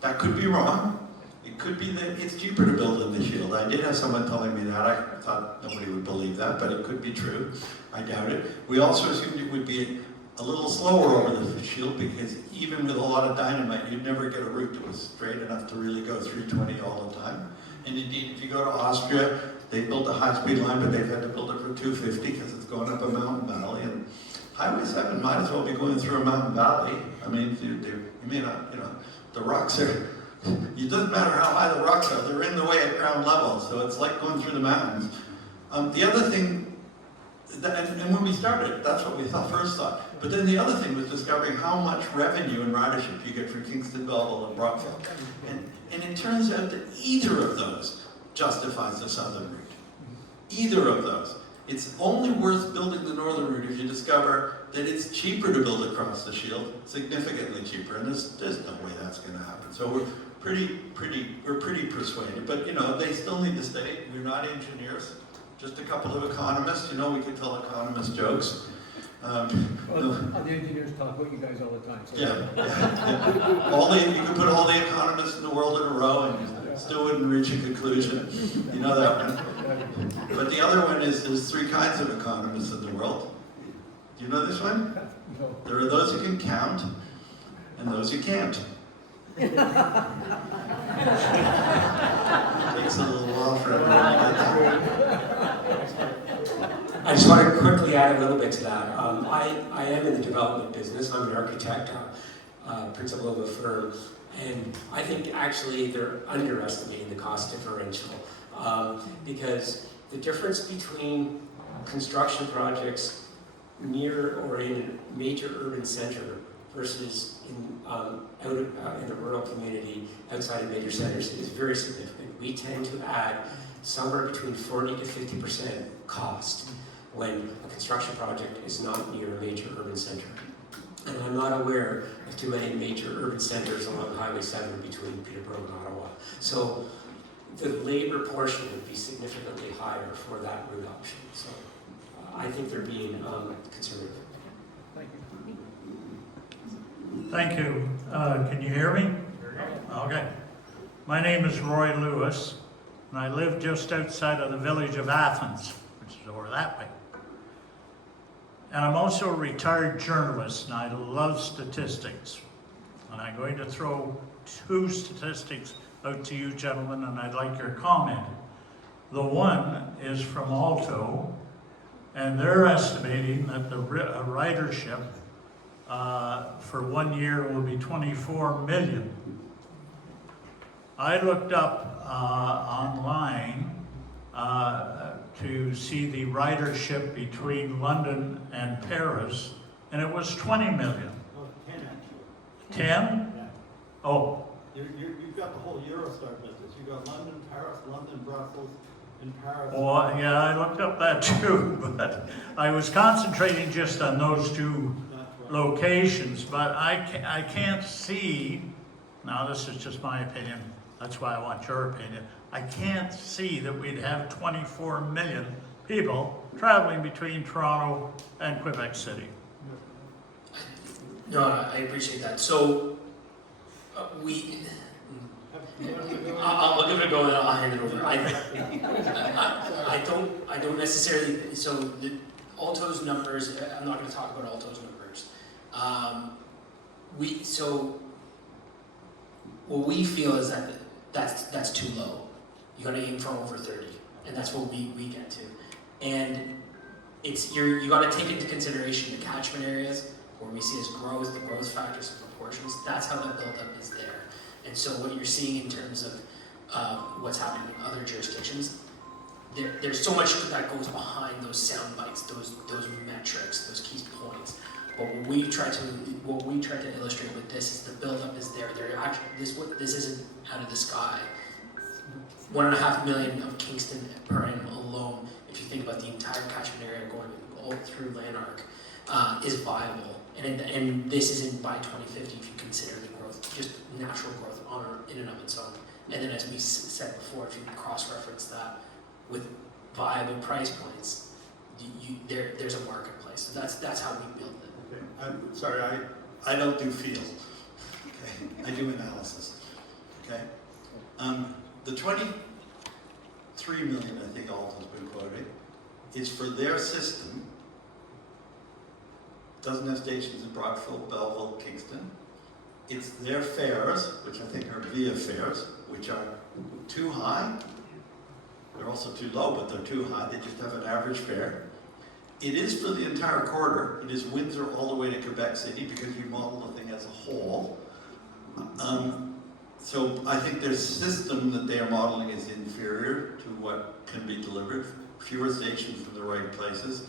That could be wrong. It could be that it's cheaper to build in the Shield. I did have someone telling me that. I thought nobody would believe that, but it could be true. I doubt it. We also assumed it would be a little slower over the Shield, because even with a lot of dynamite, you'd never get a route that was straight enough to really go 320 all the time. And indeed, if you go to Austria, they built a high-speed line, but they've had to build it for 250 because it's going up a mountain valley. And Highway 7 might as well be going through a mountain valley. I mean, you may not, you know, the rocks are, it doesn't matter how high the rocks are, they're in the way at ground level, so it's like going through the mountains. The other thing, and when we started, that's what we first thought. But then the other thing was discovering how much revenue and ridership you get from Kingston, Belleville, and Brockville. And it turns out that either of those justifies the southern route. Either of those. It's only worth building the northern route if you discover that it's cheaper to build across the Shield, significantly cheaper, and there's no way that's going to happen. So we're pretty persuaded, but you know, they still need to stay. We're not engineers, just a couple of economists. You know, we can tell economist jokes. Well, the engineers talk about you guys all the time. So. Yeah. You can put all the economists in the world in a row and you still wouldn't reach a conclusion. You know that one. But the other one is there's three kinds of economists in the world. Do you know this one? No. There are those who can count and those who can't. Takes a little while for everyone to get that. I just want to quickly add a little bit to that. I am in the development business. I'm an architect, principal of a firm, and I think actually they're underestimating the cost differential, because the difference between construction projects near or in a major urban center versus in the rural community outside of major centers is very significant. We tend to add somewhere between 40 to 50% cost when a construction project is not near a major urban center. And I'm not aware of too many major urban centers along Highway 7 between Peterborough and Ottawa. So the labor portion would be significantly higher for that route option. So I think they're being conservative. Thank you. Thank you. Can you hear me? Okay. My name is Roy Lewis, and I live. I live just outside of the village of Athens, which is over that way. And I'm also a retired journalist, and I love statistics. And I'm going to throw two statistics out to you gentlemen, and I'd like your comment. The one is from Alto, and they're estimating that the ridership for 1 year will be 24 million. I looked up online to see the ridership between London and Paris, and it was 20 million. No, 10 actually. 10? Yeah. Oh, You've got the whole Eurostar business. You've got London, Paris, London, Brussels, and Paris. well, yeah, I looked up that too, but I was concentrating just on those two That's right. locations, but I can't see, now this is just my opinion, that's why I want your opinion, I can't see that we'd have 24 million people traveling between Toronto and Quebec City. No, I appreciate that. So, I'll give it a go and I'll hand it over. I don't necessarily, so the Alto's numbers, I'm not going to talk about Alto's numbers. So what we feel is that that's too low. You got to aim for over 30, and that's what we get to. And you got to take into consideration the catchment areas where we see as growth, the growth factors and proportions. That's how that buildup is there. And so what you're seeing in terms of what's happening in other jurisdictions, there's so much that goes behind those sound bites, those metrics, those key points. But what we try to illustrate with this is the buildup is there. This isn't out of the sky. 1.5 million of Kingston per annum alone, if you think about the entire catchment area going all through Lanark, is viable. And this isn't by 2050 if you consider the growth, just natural growth in and of its own. And then as we said before, if you cross-reference that with viable price points, there's a marketplace. So that's how we build it. Okay. I'm sorry, I don't do feel. Okay, I do analysis. Okay, the 23 million I think Alto's been quoting is for their system. Doesn't have stations in Brockville, Belleville, Kingston. It's their fares, which I think are via fares, which are too high. They're also too low, but they're too high. They just have an average fare. It is for the entire corridor. It is Windsor all the way to Quebec City because you model the thing as a whole. So I think their system that they are modeling is inferior to what can be delivered. Fewer stations in the right places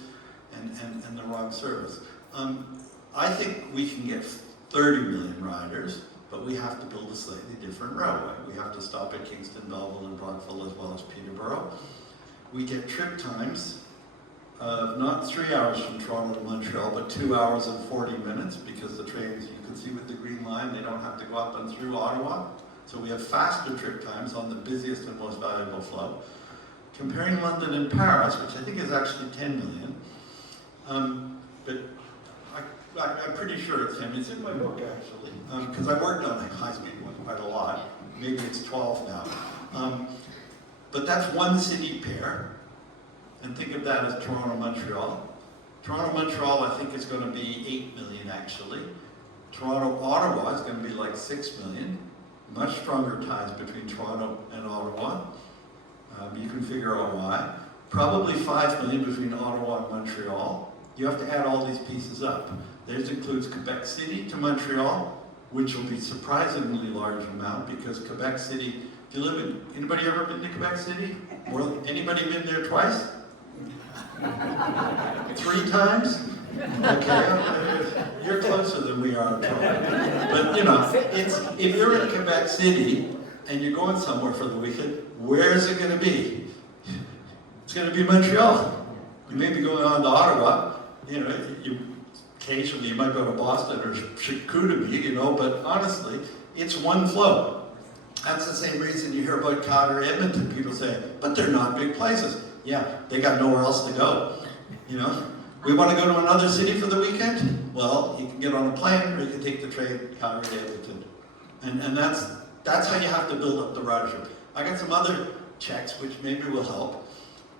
and the wrong service. I think we can get 30 million riders, but we have to build a slightly different railway. We have to stop at Kingston, Belleville, and Brockville as well as Peterborough. We get trip times of not 3 hours from Toronto to Montreal, but 2 hours and 40 minutes because the trains, you can see with the green line, they don't have to go up and through Ottawa. So we have faster trip times on the busiest and most valuable flow. Comparing London and Paris, which I think is actually 10 million, but I'm pretty sure it's 10. It's in my book actually, because I worked on a high-speed one quite a lot. Maybe it's 12 now. But that's one city pair, and think of that as Toronto-Montreal. Toronto-Montreal I think is going to be 8 million actually. Toronto-Ottawa is going to be like 6 million. Much stronger ties between Toronto and Ottawa. You can figure out why. Probably 5 million between Ottawa and Montreal. You have to add all these pieces up. This includes Quebec City to Montreal, which will be surprisingly large amount because Quebec City, if you live in, anybody ever been to Quebec City? Anybody been there twice? 3 times? Okay, you're closer than we are, Toronto. But you know, if you're in Quebec City and you're going somewhere for the weekend, where is it going to be? It's going to be Montreal. You may be going on to Ottawa. You know, occasionally you might go to Boston or Chicoutimi, you know, but honestly, it's one flow. That's the same reason you hear about Calgary, Edmonton. People say, but they're not big places. Yeah, they got nowhere else to go, you know. We want to go to another city for the weekend? Well, you can get on a plane or you can take the train Calgary to Edmonton. And that's how you have to build up the ridership. I got some other checks which maybe will help.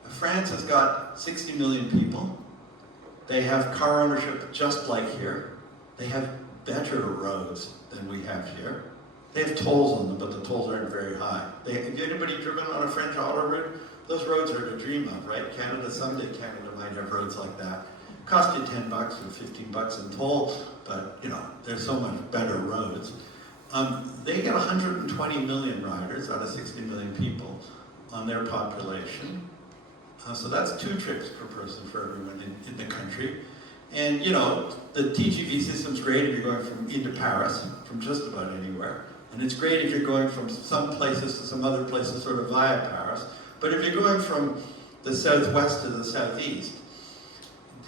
France has got 60 million people. They have car ownership just like here. They have better roads than we have here. They have tolls on them, but the tolls aren't very high. Have anybody driven on a French auto route? Those roads are to dream of, right? Canada, someday Canada might have roads like that. Cost you $10 or $15 in toll, but you know, there's so much better roads. They get 120 million riders out of 60 million people on their population. So that's 2 trips per person for everyone in the country. And you know, the TGV system's great if you're going from into Paris, from just about anywhere. And it's great if you're going from some places to some other places sort of via Paris. But if you're going from the southwest to the southeast,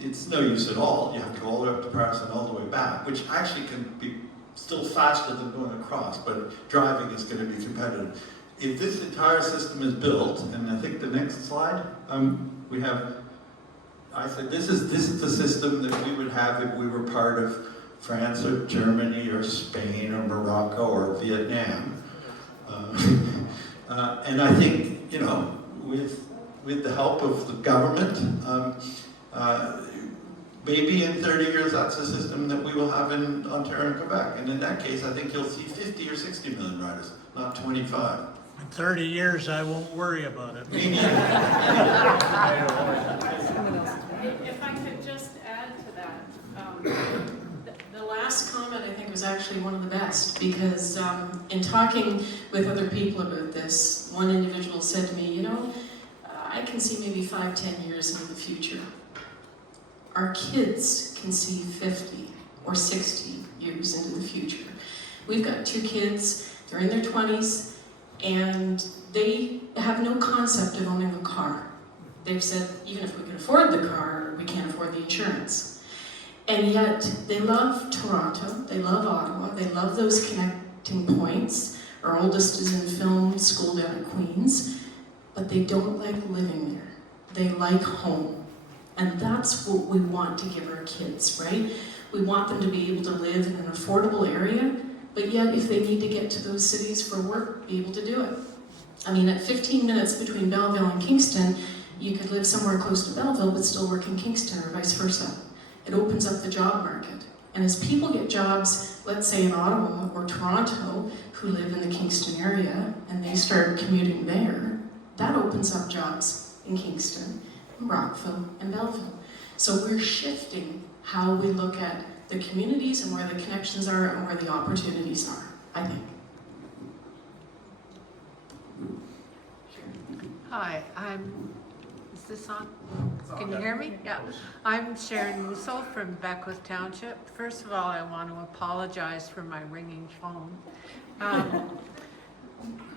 it's no use at all. You have to go all the way up to Paris and all the way back, which actually can be still faster than going across, but driving is going to be competitive. If this entire system is built, and I think the next slide, we have, I said this is the system that we would have if we were part of France or Germany or Spain or Morocco or Vietnam. And I think, you know, with the help of the government, maybe in 30 years that's a system that we will have in Ontario and Quebec. And in that case, I think you'll see 50 or 60 million riders, not 25. In 30 years, I won't worry about it. Me neither. If I could just add to that, the last comment I think was actually one of the best, because in talking with other people about this, one individual said to me, you know, I can see maybe 5-10 years into the future. Our kids can see 50 or 60 years into the future. We've got 2 kids, they're in their 20s, and they have no concept of owning a car. They've said, even if we can afford the car, we can't afford the insurance. And yet, they love Toronto, they love Ottawa, they love those connecting points. Our oldest is in film school down at Queen's, but they don't like living there. They like home. And that's what we want to give our kids, right? We want them to be able to live in an affordable area, but yet if they need to get to those cities for work, be able to do it. I mean, at 15 minutes between Belleville and Kingston, you could live somewhere close to Belleville but still work in Kingston or vice versa. It opens up the job market. And as people get jobs, let's say in Ottawa or Toronto, who live in the Kingston area, and they start commuting there, that opens up jobs in Kingston, in Rockville, and Belleville. So we're shifting how we look at the communities and where the connections are and where the opportunities are, I think. Hi, is this on? Can you hear me? Yeah. I'm Sharon Musso from Beckwith Township. First of all, I want to apologize for my ringing phone.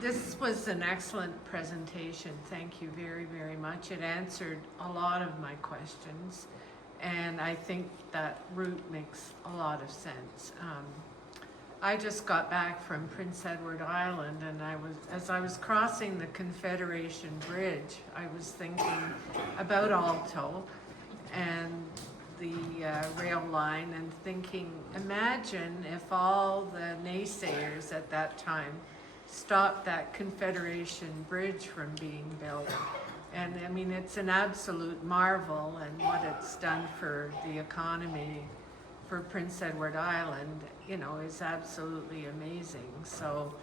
This was an excellent presentation. Thank you very, very much. It answered a lot of my questions, and I think that route makes a lot of sense. I just got back from Prince Edward Island, and as I was crossing the Confederation Bridge, I was thinking about Alto and the rail line, and thinking, imagine if all the naysayers at that time stopped that Confederation Bridge from being built. And I mean, it's an absolute marvel, and what it's done for the economy for Prince Edward Island, you know, is absolutely amazing. So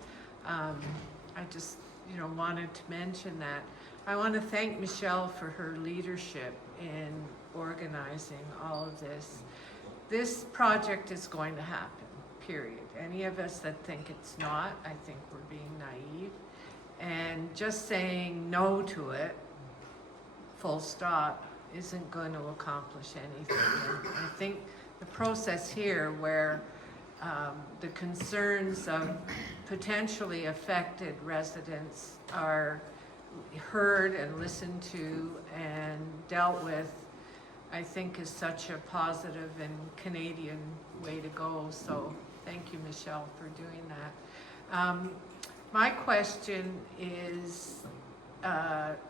I just, you know, wanted to mention that. I want to thank Michelle for her leadership in organizing all of this. This project is going to happen, period. Any of us that think it's not, I think we're being naive. And just saying no to it, full stop, isn't going to accomplish anything. And I think the process here where the concerns of potentially affected residents are heard and listened to and dealt with, I think is such a positive and Canadian way to go. So thank you, Michelle, for doing that. My question is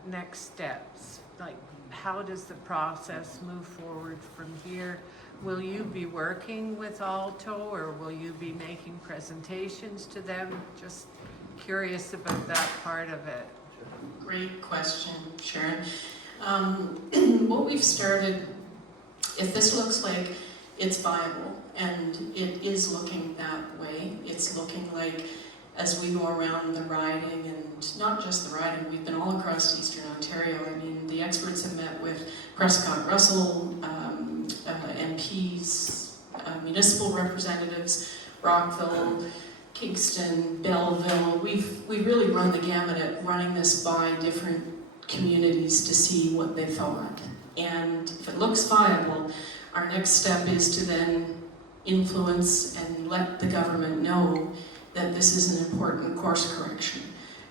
next steps. Like, how does the process move forward from here? Will you be working with Alto, or will you be making presentations to them? Just curious about that part of it. Great question, Sharon. What we've started If this looks like it's viable, and it is looking that way, it's looking like as we go around the riding, and not just the riding, we've been all across Eastern Ontario. I mean, the experts have met with Prescott Russell, MPs, municipal representatives, Rockville, Kingston, Belleville. We've really run the gamut at running this by different communities to see what they thought. And if it looks viable, our next step is to then influence and let the government know that this is an important course correction.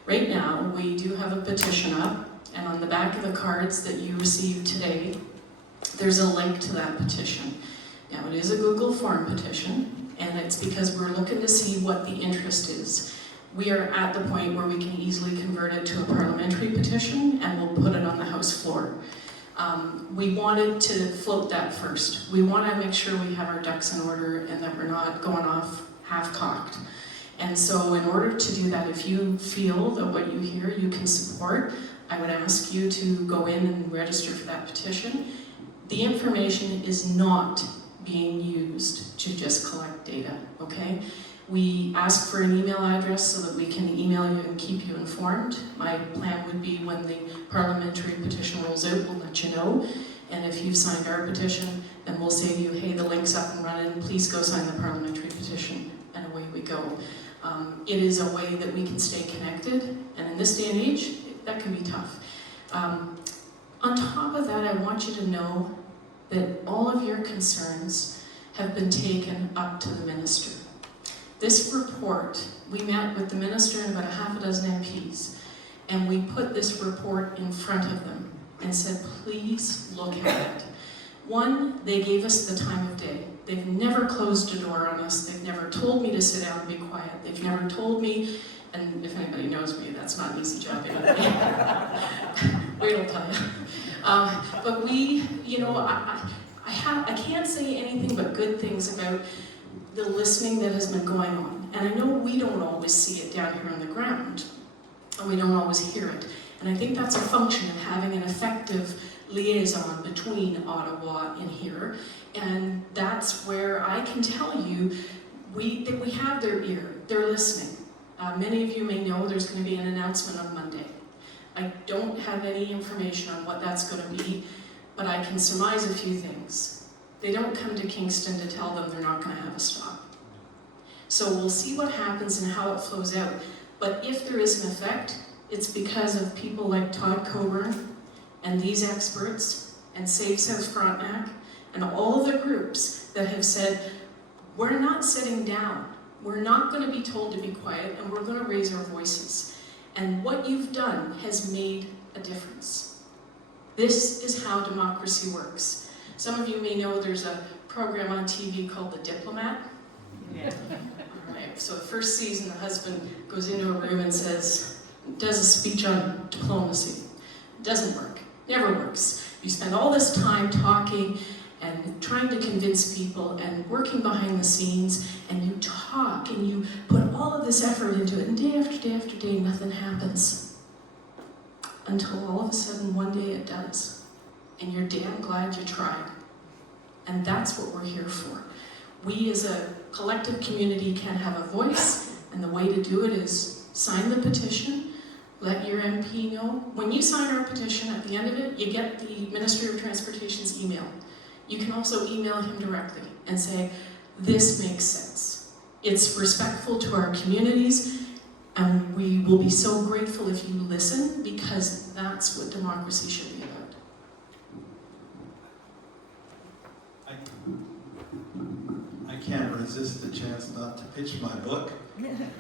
Right now, we do have a petition up, and on the back of the cards that you received today, there's a link to that petition. Now, it is a Google form petition, and it's because we're looking to see what the interest is. We are at the point where we can easily convert it to a parliamentary petition, and we'll put it on the House floor. We wanted to float that first. We want to make sure we have our ducks in order and that we're not going off half-cocked. And so in order to do that, if you feel that what you hear you can support, I would ask you to go in and register for that petition. The information is not being used to just collect data, okay? We ask for an email address so that we can email you and keep you informed. My plan would be when the parliamentary petition rolls out, we'll let you know. And if you've signed our petition, then we'll say to you, hey, the link's up and running, please go sign the parliamentary petition, and away we go. It is a way that we can stay connected, and in this day and age, that can be tough. On top of that, I want you to know that all of your concerns have been taken up to the minister. This report, we met with the minister and about a half a dozen MPs, and we put this report in front of them and said, please look at it. One, they gave us the time of day. They've never closed a door on us. They've never told me to sit down and be quiet. They've never told me, and if anybody knows me, that's not an easy job anyway. Wait till tell you. But we, you know, I can't say anything but good things about the listening that has been going on. And I know we don't always see it down here on the ground, and we don't always hear it. And I think that's a function of having an effective liaison between Ottawa and here. And that's where I can tell you that we have their ear. They're listening. Many of you may know there's going to be an announcement on Monday. I don't have any information on what that's going to be, but I can surmise a few things. They don't come to Kingston to tell them they're not going to have a stop. So we'll see what happens and how it flows out. But if there is an effect, it's because of people like Todd Coburn and these experts and Save South Frontenac and all the groups that have said, we're not sitting down. We're not going to be told to be quiet, and we're going to raise our voices. And what you've done has made a difference. This is how democracy works. Some of you may know there's a program on TV called The Diplomat. Yeah. All right. So the first season, the husband goes into a room and does a speech on diplomacy. It doesn't work. Never works. You spend all this time talking and trying to convince people and working behind the scenes, and you talk and you put all of this effort into it, and day after day after day, nothing happens. Until all of a sudden, one day it does. And you're damn glad you tried. And that's what we're here for. We as a collective community can have a voice, and the way to do it is sign the petition, let your MP know. When you sign our petition, at the end of it, you get the Ministry of Transportation's email. You can also email him directly and say, this makes sense. It's respectful to our communities, and we will be so grateful if you listen, because that's what democracy should be about. I can't resist the chance not to pitch my book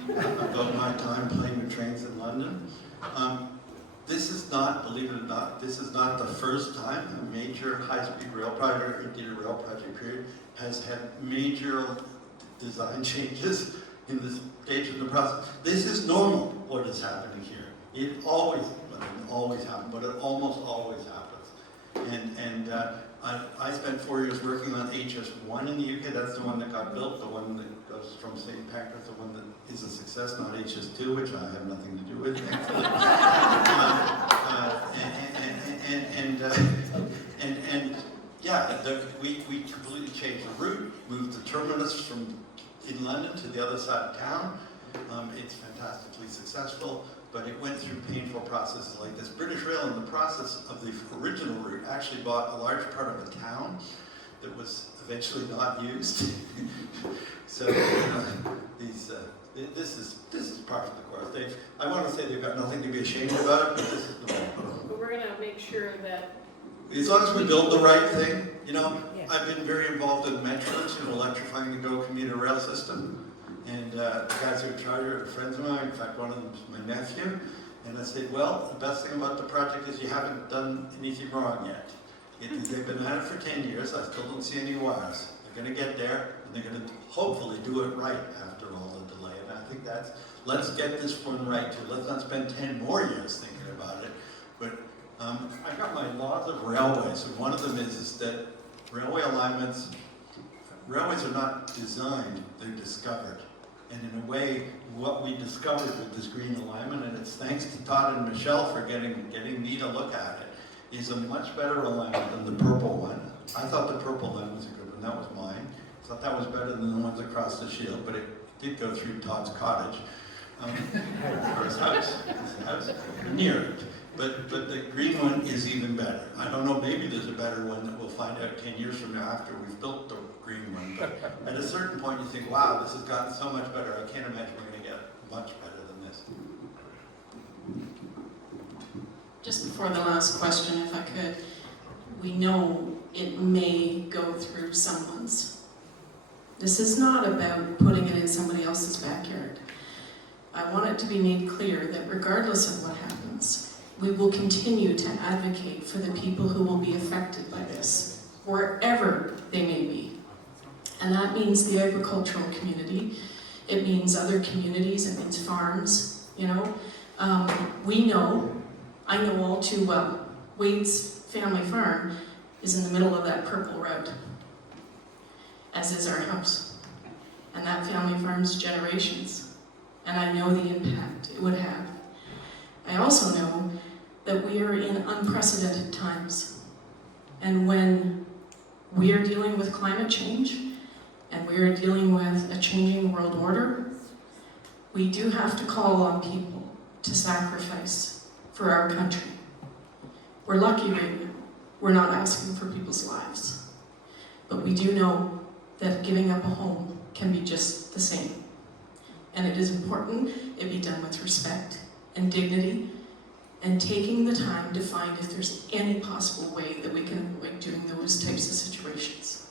about my time playing with trains in London. This is not, believe it or not, this is not the first time a major high-speed rail project, or indeed a rail project period, has had major design changes in this stage of the process. This is normal, what is happening here. It always, well, it doesn't always happen, but it almost always happens. And I spent 4 years working on HS1 in the UK. That's the one that got built, the one that goes from St. Patrick's, the one that is a success, not HS2, which I have nothing to do with, thankfully. we completely changed the route, moved the terminus from in London to the other side of town. It's fantastically successful, but it went through painful processes like this. British Rail, in the process of the original route, actually bought a large part of a town that was eventually not used. So this is part of the course. I want to say they've got nothing to be ashamed about, but this is the moment. But we're gonna make sure that As long as we build the right thing, I've been very involved in Metrolinx, electrifying the GO commuter rail system. And the guys who are in charge are friends of mine. In fact, one of them is my nephew. And I said, well, the best thing about the project is you haven't done anything wrong yet. They've been at it for 10 years. I still don't see any wires. They're going to get there, and they're going to hopefully do it right after all the delay. And I think let's get this one right too. Let's not spend 10 more years thinking about it. But I got my laws of railways, and one of them is that railways are not designed, they're discovered. And in a way, what we discovered with this green alignment, and it's thanks to Todd and Michelle for getting me to look at it, is a much better alignment than the purple one. I thought the purple one was a good one, that was mine. I thought that was better than the ones across the shield, but it did go through Todd's cottage. Or his house, near it. But the green one is even better. I don't know, maybe there's a better one that we'll find out 10 years from now after we've built the green one. But at a certain point you think, wow, this has gotten so much better. I can't imagine we're going to get much better than this. just before the last question, if I could, we know it may go through someone's. This is not about putting it in somebody else's backyard. I want it to be made clear that regardless of what happens, we will continue to advocate for the people who will be affected by this, wherever they may be. And that means the agricultural community, it means other communities, it means farms, We know, I know all too well, Wade's family farm is in the middle of that purple road, as is our house. And that family farm's generations. And I know the impact it would have. I also know that we are in unprecedented times. And when we are dealing with climate change, and we are dealing with a changing world order, we do have to call on people to sacrifice for our country. We're lucky right now. We're not asking for people's lives. But we do know that giving up a home can be just the same. And it is important it be done with respect and dignity, and taking the time to find if there's any possible way that we can avoid doing those types of situations.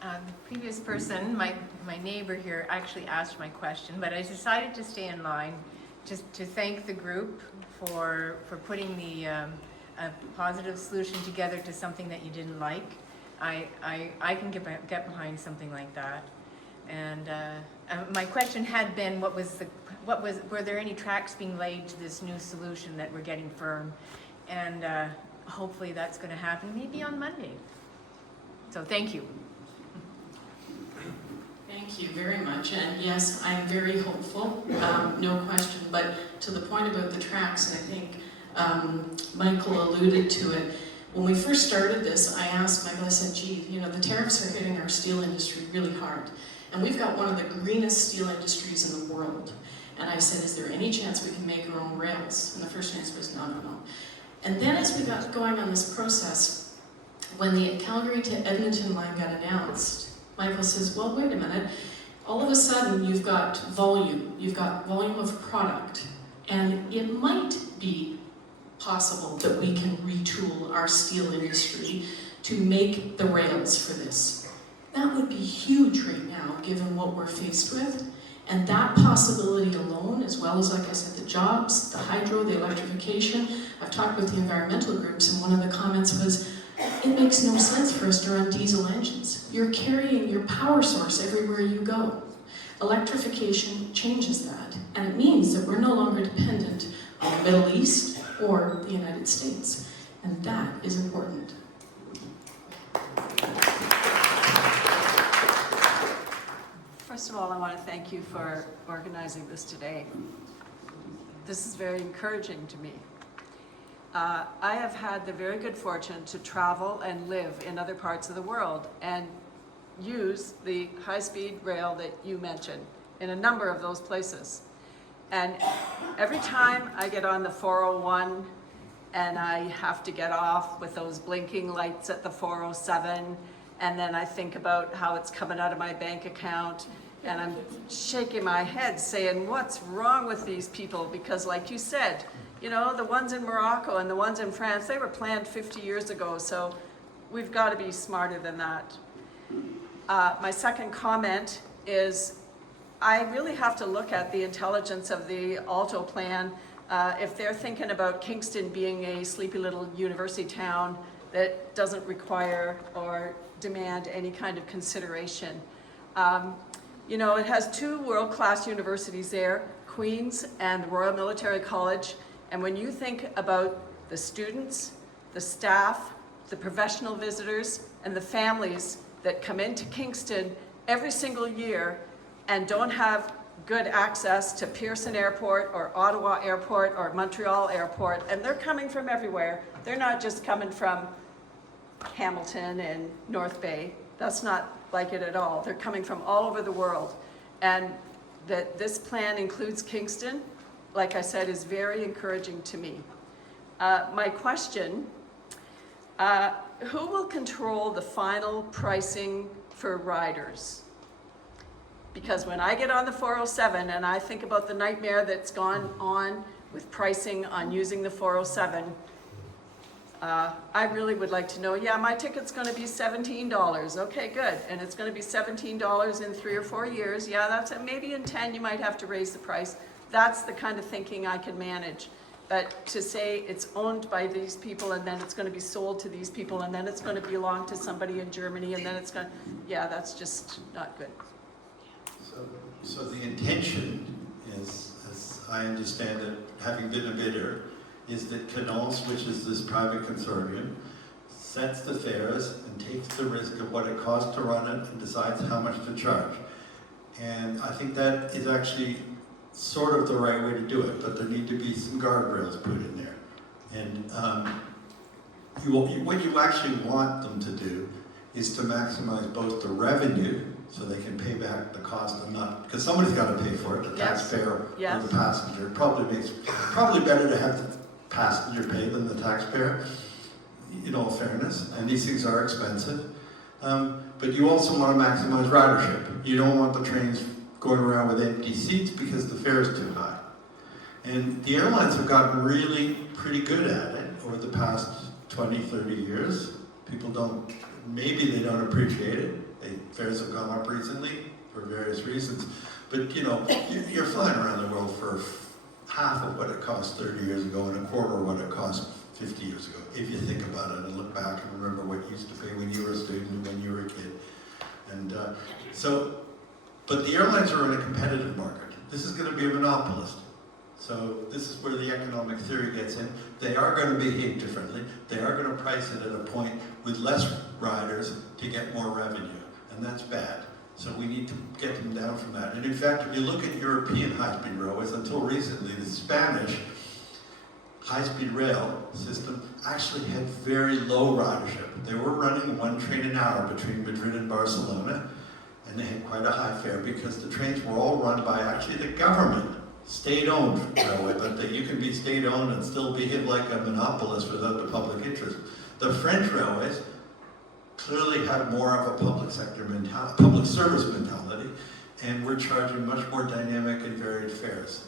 The previous person, my neighbor here, actually asked my question, but I decided to stay in line just to thank the group for putting a positive solution together to something that you didn't like. I can get behind something like that. And my question had been, were there any tracks being laid to this new solution that we're getting firm? And hopefully that's going to happen maybe on Monday. So thank you. Thank you very much, and yes, I am very hopeful, no question, but to the point about the tracks, and I think Michael alluded to it, when we first started this, I asked Michael, I said, gee, the tariffs are hitting our steel industry really hard, and we've got one of the greenest steel industries in the world, and I said, is there any chance we can make our own rails? And the first answer was no. And then as we got going on this process, when the Calgary to Edmonton line got announced, Michael says, well, wait a minute. All of a sudden, you've got volume of product, and it might be possible that we can retool our steel industry to make the rails for this. That would be huge right now, given what we're faced with. And that possibility alone, as well as, like I said, the jobs, the hydro, the electrification. I've talked with the environmental groups, and one of the comments was, it makes no sense for us to run diesel engines. You're carrying your power source everywhere you go. Electrification changes that, and it means that we're no longer dependent on the Middle East or the United States, and that is important. First of all, I want to thank you for organizing this today. This is very encouraging to me. I have had the very good fortune to travel and live in other parts of the world and use the high-speed rail that you mentioned in a number of those places. And every time I get on the 401 and I have to get off with those blinking lights at the 407, and then I think about how it's coming out of my bank account, and I'm shaking my head saying, what's wrong with these people? Because like you said, you know, the ones in Morocco and the ones in France, they were planned 50 years ago, so we've got to be smarter than that. My second comment is I really have to look at the intelligence of the Alto plan. If they're thinking about Kingston being a sleepy little university town that doesn't require or demand any kind of consideration. You know, it has two world-class universities there, Queen's and the Royal Military College. And when you think about the students, the staff, the professional visitors, and the families that come into Kingston every single year and don't have good access to Pearson Airport or Ottawa Airport or Montreal Airport, and they're coming from everywhere. They're not just coming from Hamilton and North Bay. That's not like it at all. They're coming from all over the world. And that this plan includes Kingston, like I said, is very encouraging to me. My question, who will control the final pricing for riders? Because when I get on the 407 and I think about the nightmare that's gone on with pricing on using the 407, I really would like to know, yeah, my ticket's going to be $17. Okay, good. And it's going to be $17 in 3 or 4 years. Yeah, that's it. Maybe in 10 you might have to raise the price. That's the kind of thinking I can manage. But to say it's owned by these people and then it's going to be sold to these people and then it's going to belong to somebody in Germany and then it's going to, yeah, that's just not good. So the intention is, as I understand it, having been a bidder, is that Canals, which is this private consortium, sets the fares and takes the risk of what it costs to run it and decides how much to charge. And I think that is actually sort of the right way to do it, but there need to be some guardrails put in there. And what you actually want them to do is to maximize both the revenue so they can pay back the cost of not, because somebody's got to pay for it, the taxpayer or the passenger. Probably better to have the passenger pay than the taxpayer, in all fairness, and these things are expensive. But you also want to maximize ridership. You don't want the trains going around with empty seats because the fare is too high. And the airlines have gotten really pretty good at it over the past 20, 30 years. People don't, maybe they don't appreciate it. Fares have gone up recently for various reasons. But you know, you're flying around the world for half of what it cost 30 years ago and a quarter of what it cost 50 years ago. If you think about it and look back and remember what you used to pay when you were a student and when you were a kid. And but the airlines are in a competitive market. This is going to be a monopolist. So this is where the economic theory gets in. They are going to behave differently. They are going to price it at a point with less riders to get more revenue. And that's bad. So we need to get them down from that. And in fact, if you look at European high-speed railways, until recently, the Spanish high-speed rail system actually had very low ridership. They were running 1 train an hour between Madrid and Barcelona, and they had quite a high fare because the trains were all run by actually the government, state-owned railway, but you can be state-owned and still behave like a monopolist without the public interest. The French railways clearly have more of a public sector mentality, public service mentality, and we're charging much more dynamic and varied fares.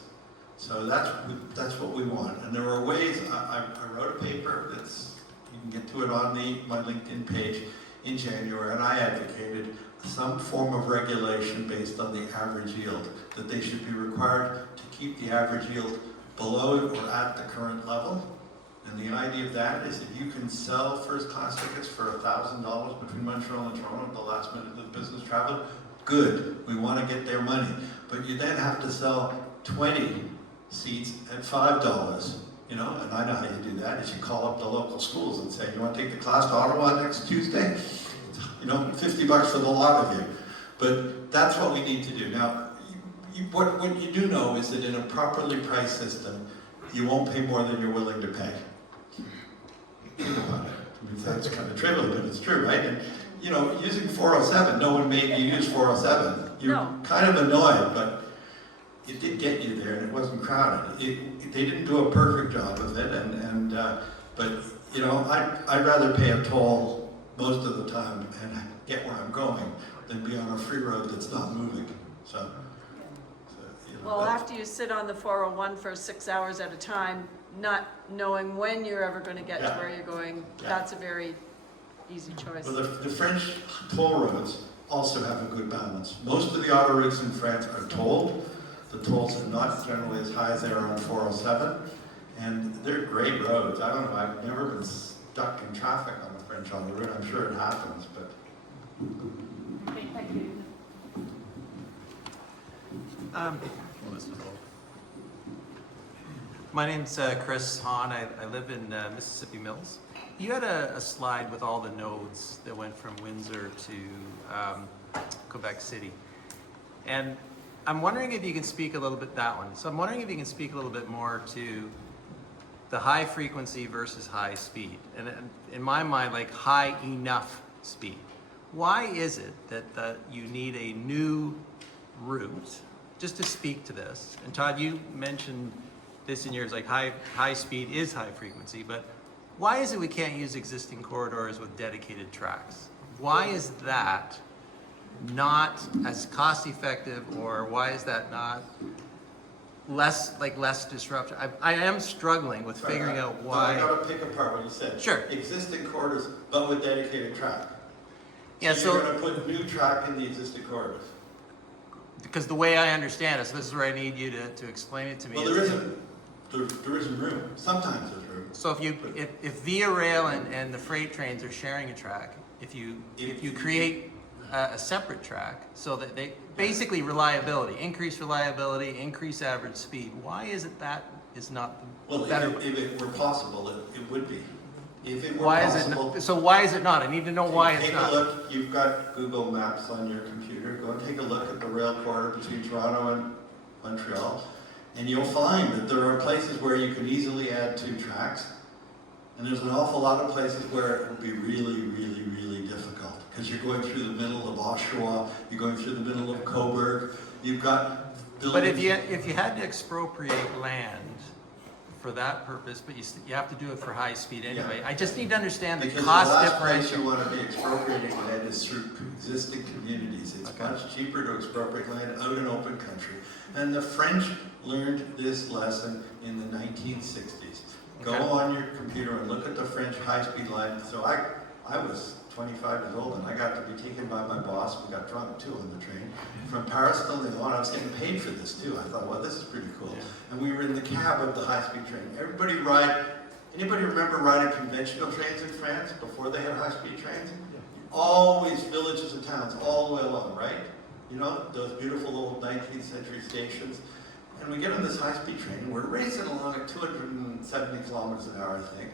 So that's what we want. And there are ways, I wrote a paper that's, you can get to it on my LinkedIn page in January, and I advocated some form of regulation based on the average yield, that they should be required to keep the average yield below or at the current level. And the idea of that is if you can sell first class tickets for $1,000 between Montreal and Toronto at the last minute of business travel, good, we want to get their money. But you then have to sell 20 seats at $5, you know, and I know how you do that, is you call up the local schools and say, you want to take the class to Ottawa next Tuesday? You know, $50 for the lot of you. But that's what we need to do. Now, what you do know is that in a properly priced system, you won't pay more than you're willing to pay. sounds kind of trivial, but it's true, right? And, you know, using 407, no one made you use 407. You're No. kind of annoyed, but it did get you there, and it wasn't crowded. They didn't do a perfect job of it, but you know, I'd rather pay a toll most of the time and get where I'm going than be on a free road that's not moving. So you know, Well, after you sit on the 401 for 6 hours at a time, not knowing when you're ever going to get to Yeah. where you're going, Yeah. that's a very easy choice. well, the French toll roads also have a good balance. Most of the autoroutes in France are tolled. The tolls are not generally as high as they are on 407, and they're great roads. I don't know, I've never been stuck in traffic on the French autoroute. I'm sure it happens, but Okay, thank you. My name's Chris Hahn. I live in Mississippi Mills. You had a slide with all the nodes that went from Windsor to Quebec City. And I'm wondering if you can speak a little bit, that one. So I'm wondering if you can speak a little bit more to the high frequency versus high speed. And in my mind, like high enough speed. Why is it that you need a new route, just to speak to this? And Todd, you mentioned this in yours, like high speed is high frequency, but why is it we can't use existing corridors with dedicated tracks? Why is that not as cost effective, or why is that not less disruptive? I am struggling with figuring out why. I gotta pick apart what you said. Sure. Existing corridors, but with dedicated track. Yeah, So you're gonna put new track in the existing corridors. Because the way I understand it, so this is where I need you to explain it to me. Well, there isn't room. Sometimes there's room. So if Via Rail and the freight trains are sharing a track, if you create a separate track, so that they basically increase reliability, increase average speed. Why is it that is not Well, better? if it were possible, it would be. If it were Why possible, is it? So why is it not? I need to know why it's take not. a look. You've got Google Maps on your computer. Go and take a look at the rail corridor between Toronto and Montreal, and you'll find that there are places where you could easily add 2 tracks, and there's an awful lot of places where it would be really, really, really difficult because you're going through the middle of Oshawa, you're going through the middle of Cobourg. You've got buildings. But if you had to expropriate land for that purpose, but you have to do it for high speed anyway. Yeah. I just need to understand the Because cost the last place differential. you want to be expropriating land is through existing communities. It's Okay. much cheaper to expropriate land out in open country. And the French learned this lesson in the 1960s. Go Okay. on your computer and look at the French high-speed line. So I was 25 years old and I got to be taken by my boss. We got drunk too on the train. From Paris to Lyon. I was getting paid for this too. I thought, well, this is pretty cool. And we were in the cab of the high-speed train. Anybody remember riding conventional trains in France before they had high-speed trains? Always villages and towns all the way along, right? You know, those beautiful old 19th century stations. And we get on this high-speed train, and we're racing along at 270 kilometers an hour, I think.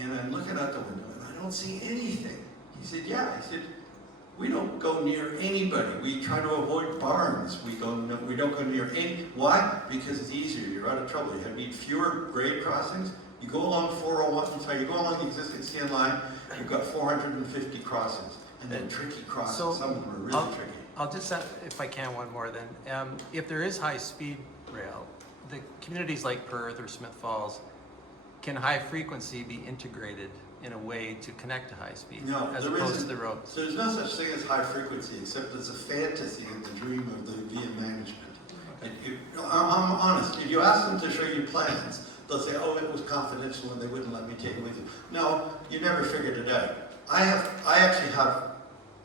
And I'm looking out the window, and I don't see anything. He said, yeah. He said, we don't go near anybody. We try to avoid barns. We don't go near any. Why? Because it's easier. You're out of trouble. You need fewer grade crossings. You go along 401, you go along the existing CN line, you've got 450 crossings. And then tricky crossings. So, Some of them are really tricky. I'll just, if I can, one more then. If there is high-speed rail, the communities like Perth or Smith Falls, can high frequency be integrated in a way to connect to high speed No, as there opposed to isn't. the roads? So there's no such thing as high frequency, except it's a fantasy and the dream of the via management. I'm honest. If you ask them to show you plans, they'll say, oh, it was confidential and they wouldn't let me take it with you. No, you never figured it out. I actually have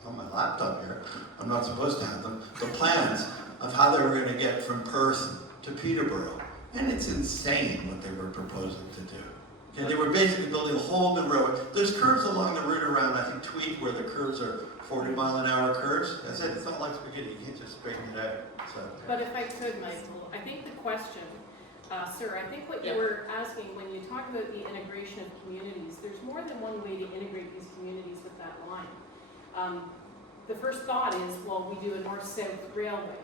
on my laptop here, I'm not supposed to have them, the plans of how they were going to get from Perth to Peterborough. And it's insane what they were proposing to do. Okay, they were basically building a whole new road. There's curves along the route around, I think, Tweed, where the curves are 40-mile-an-hour curves. I said, it's not like spaghetti, you can't just straighten it out. So. But if I could, Michael, I think the question, sir, I think what you were asking when you talk about the integration of communities, there's more than one way to integrate these communities with that line. The first thought is, well, we do a north-south railway.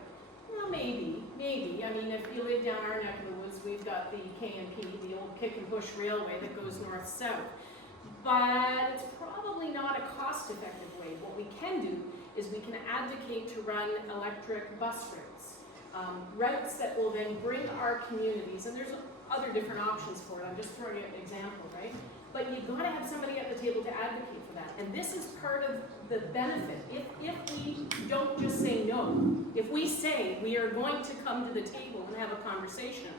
Well, maybe. I mean, if you live down our neck of the woods, we've got the KMP, the old kick and push railway that goes north-south. but it's probably not a cost-effective way. What we can do is we can advocate to run electric bus routes. Routes that will then bring our communities, and there's other different options for it, I'm just throwing an example, right? But you've got to have somebody at the table to advocate for that. And this is part of the benefit. If we don't just say no, if we say we are going to come to the table and have a conversation,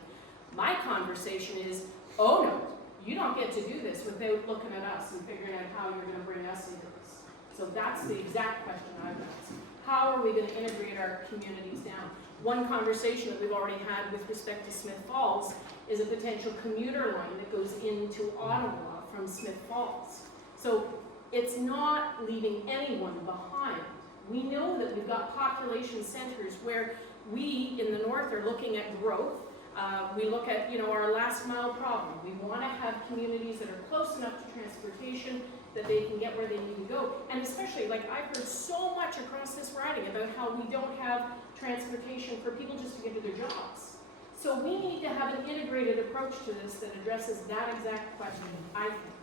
my conversation is, oh no, you don't get to do this without looking at us and figuring out how you're going to bring us into this. So that's the exact question I've asked. How are we going to integrate our communities down? One conversation that we've already had with respect to Smith Falls is a potential commuter line that goes into Ottawa from Smith Falls. So it's not leaving anyone behind. We know that we've got population centers where we in the north are looking at growth. We look at, our last mile problem. We want to have communities that are close enough to transportation that they can get where they need to go. And especially, I've heard so much across this riding about how we don't have transportation for people just to get to their jobs. So we need to have an integrated approach to this that addresses that exact question, I think.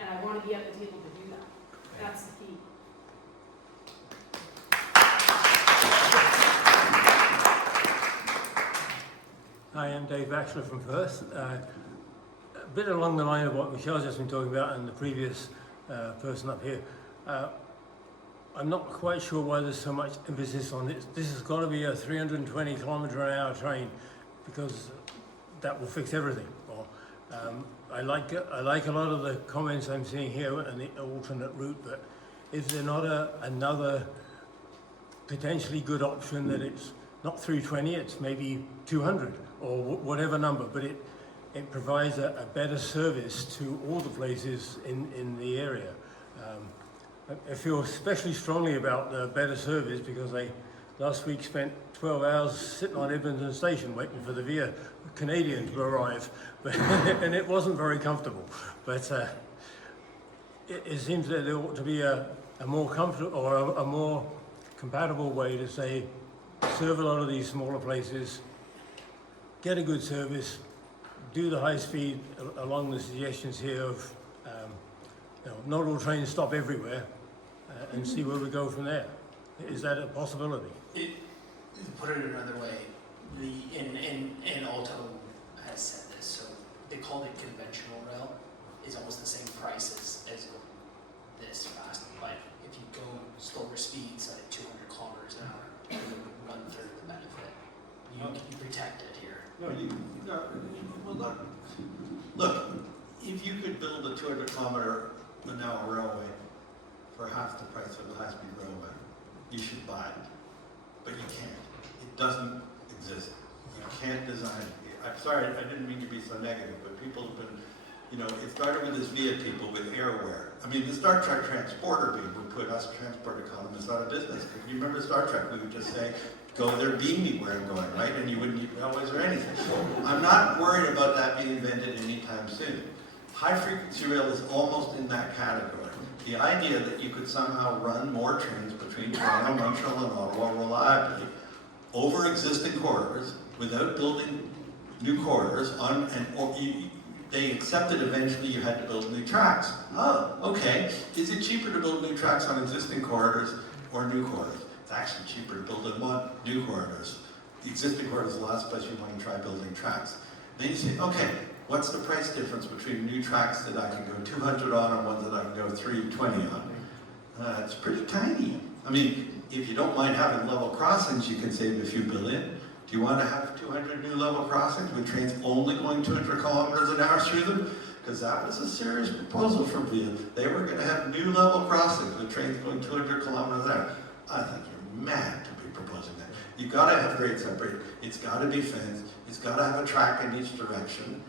And I want to be at the table to do that. That's the key. Hi, I'm Dave Batchelor from Perth. A bit along the line of what Michelle's just been talking about and the previous person up here. I'm not quite sure why there's so much emphasis on this. This has got to be a 320 km/h train because that will fix everything. I like a lot of the comments I'm seeing here and the alternate route, but is there not another potentially good option that it's not 320, it's maybe 200 or whatever number, but it provides a better service to all the places in the area. I feel especially strongly about the better service because I last week spent 12 hours sitting on Edmonton Station waiting for the Via Canadian to arrive, and it wasn't very comfortable. But it seems that there ought to be a more comfortable or a more compatible way to say serve a lot of these smaller places, get a good service, do the high speed along the suggestions here of not all trains stop everywhere, and see where we go from there. Is that a possibility? Put it another way, and Alto has said this, so they call it conventional rail, is almost the same price as going this fast, but if you go slower speeds at 200 kilometers an hour, you would run through the benefit. You protect it here. Look, if you could build a 200 km/h railway for half the price of a high-speed railway, you should buy it. But you can't. It doesn't exist. You can't design it. I'm sorry, I didn't mean to be so negative, but people have been, it started with this Via people with airware. I mean, the Star Trek transporter beam would put us transport economists out of business. If you remember Star Trek, we would just say, go there, beam me where I'm going, right? And you wouldn't need railways or anything. So I'm not worried about that being invented anytime soon. High-frequency rail is almost in that category. The idea that you could somehow run more trains between Toronto, Montreal, and Ottawa reliably over existing corridors without building new corridors they accepted eventually you had to build new tracks. Oh, okay. Is it cheaper to build new tracks on existing corridors or new corridors? It's actually cheaper to build new corridors. The existing corridors is the last place you want to try building tracks. Then you say, okay, what's the price difference between new tracks that I can go 200 on and ones that I can go 320 on? It's pretty tiny. I mean, if you don't mind having level crossings, you can save a few billion. Do you want to have 200 new level crossings with trains only going 200 km/h through them? Because that was a serious proposal from Via. They were going to have new level crossings with trains going 200 km/h. I think you're mad to be proposing that. You've got to have grade separate. It's got to be fenced. It's got to have a track in each direction,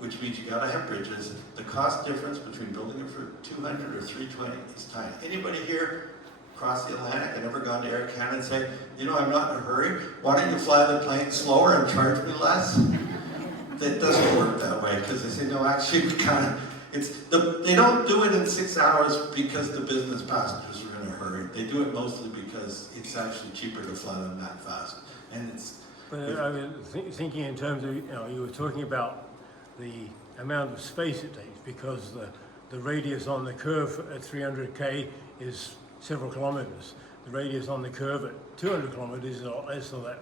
which means you got to have bridges. The cost difference between building it for 200 or 320 is tiny. Anybody here across the Atlantic and ever gone to Air Canada and say, I'm not in a hurry, why don't you fly the plane slower and charge me less? That doesn't work that way, because they say, no, actually, they don't do it in 6 hours because the business passengers are in a hurry. They do it mostly because it's actually cheaper to fly them that fast. And But I was thinking in terms of, you were talking about the amount of space it takes because the radius on the curve at 300k is several kilometres. The radius on the curve at 200 kilometres is a lot less, so that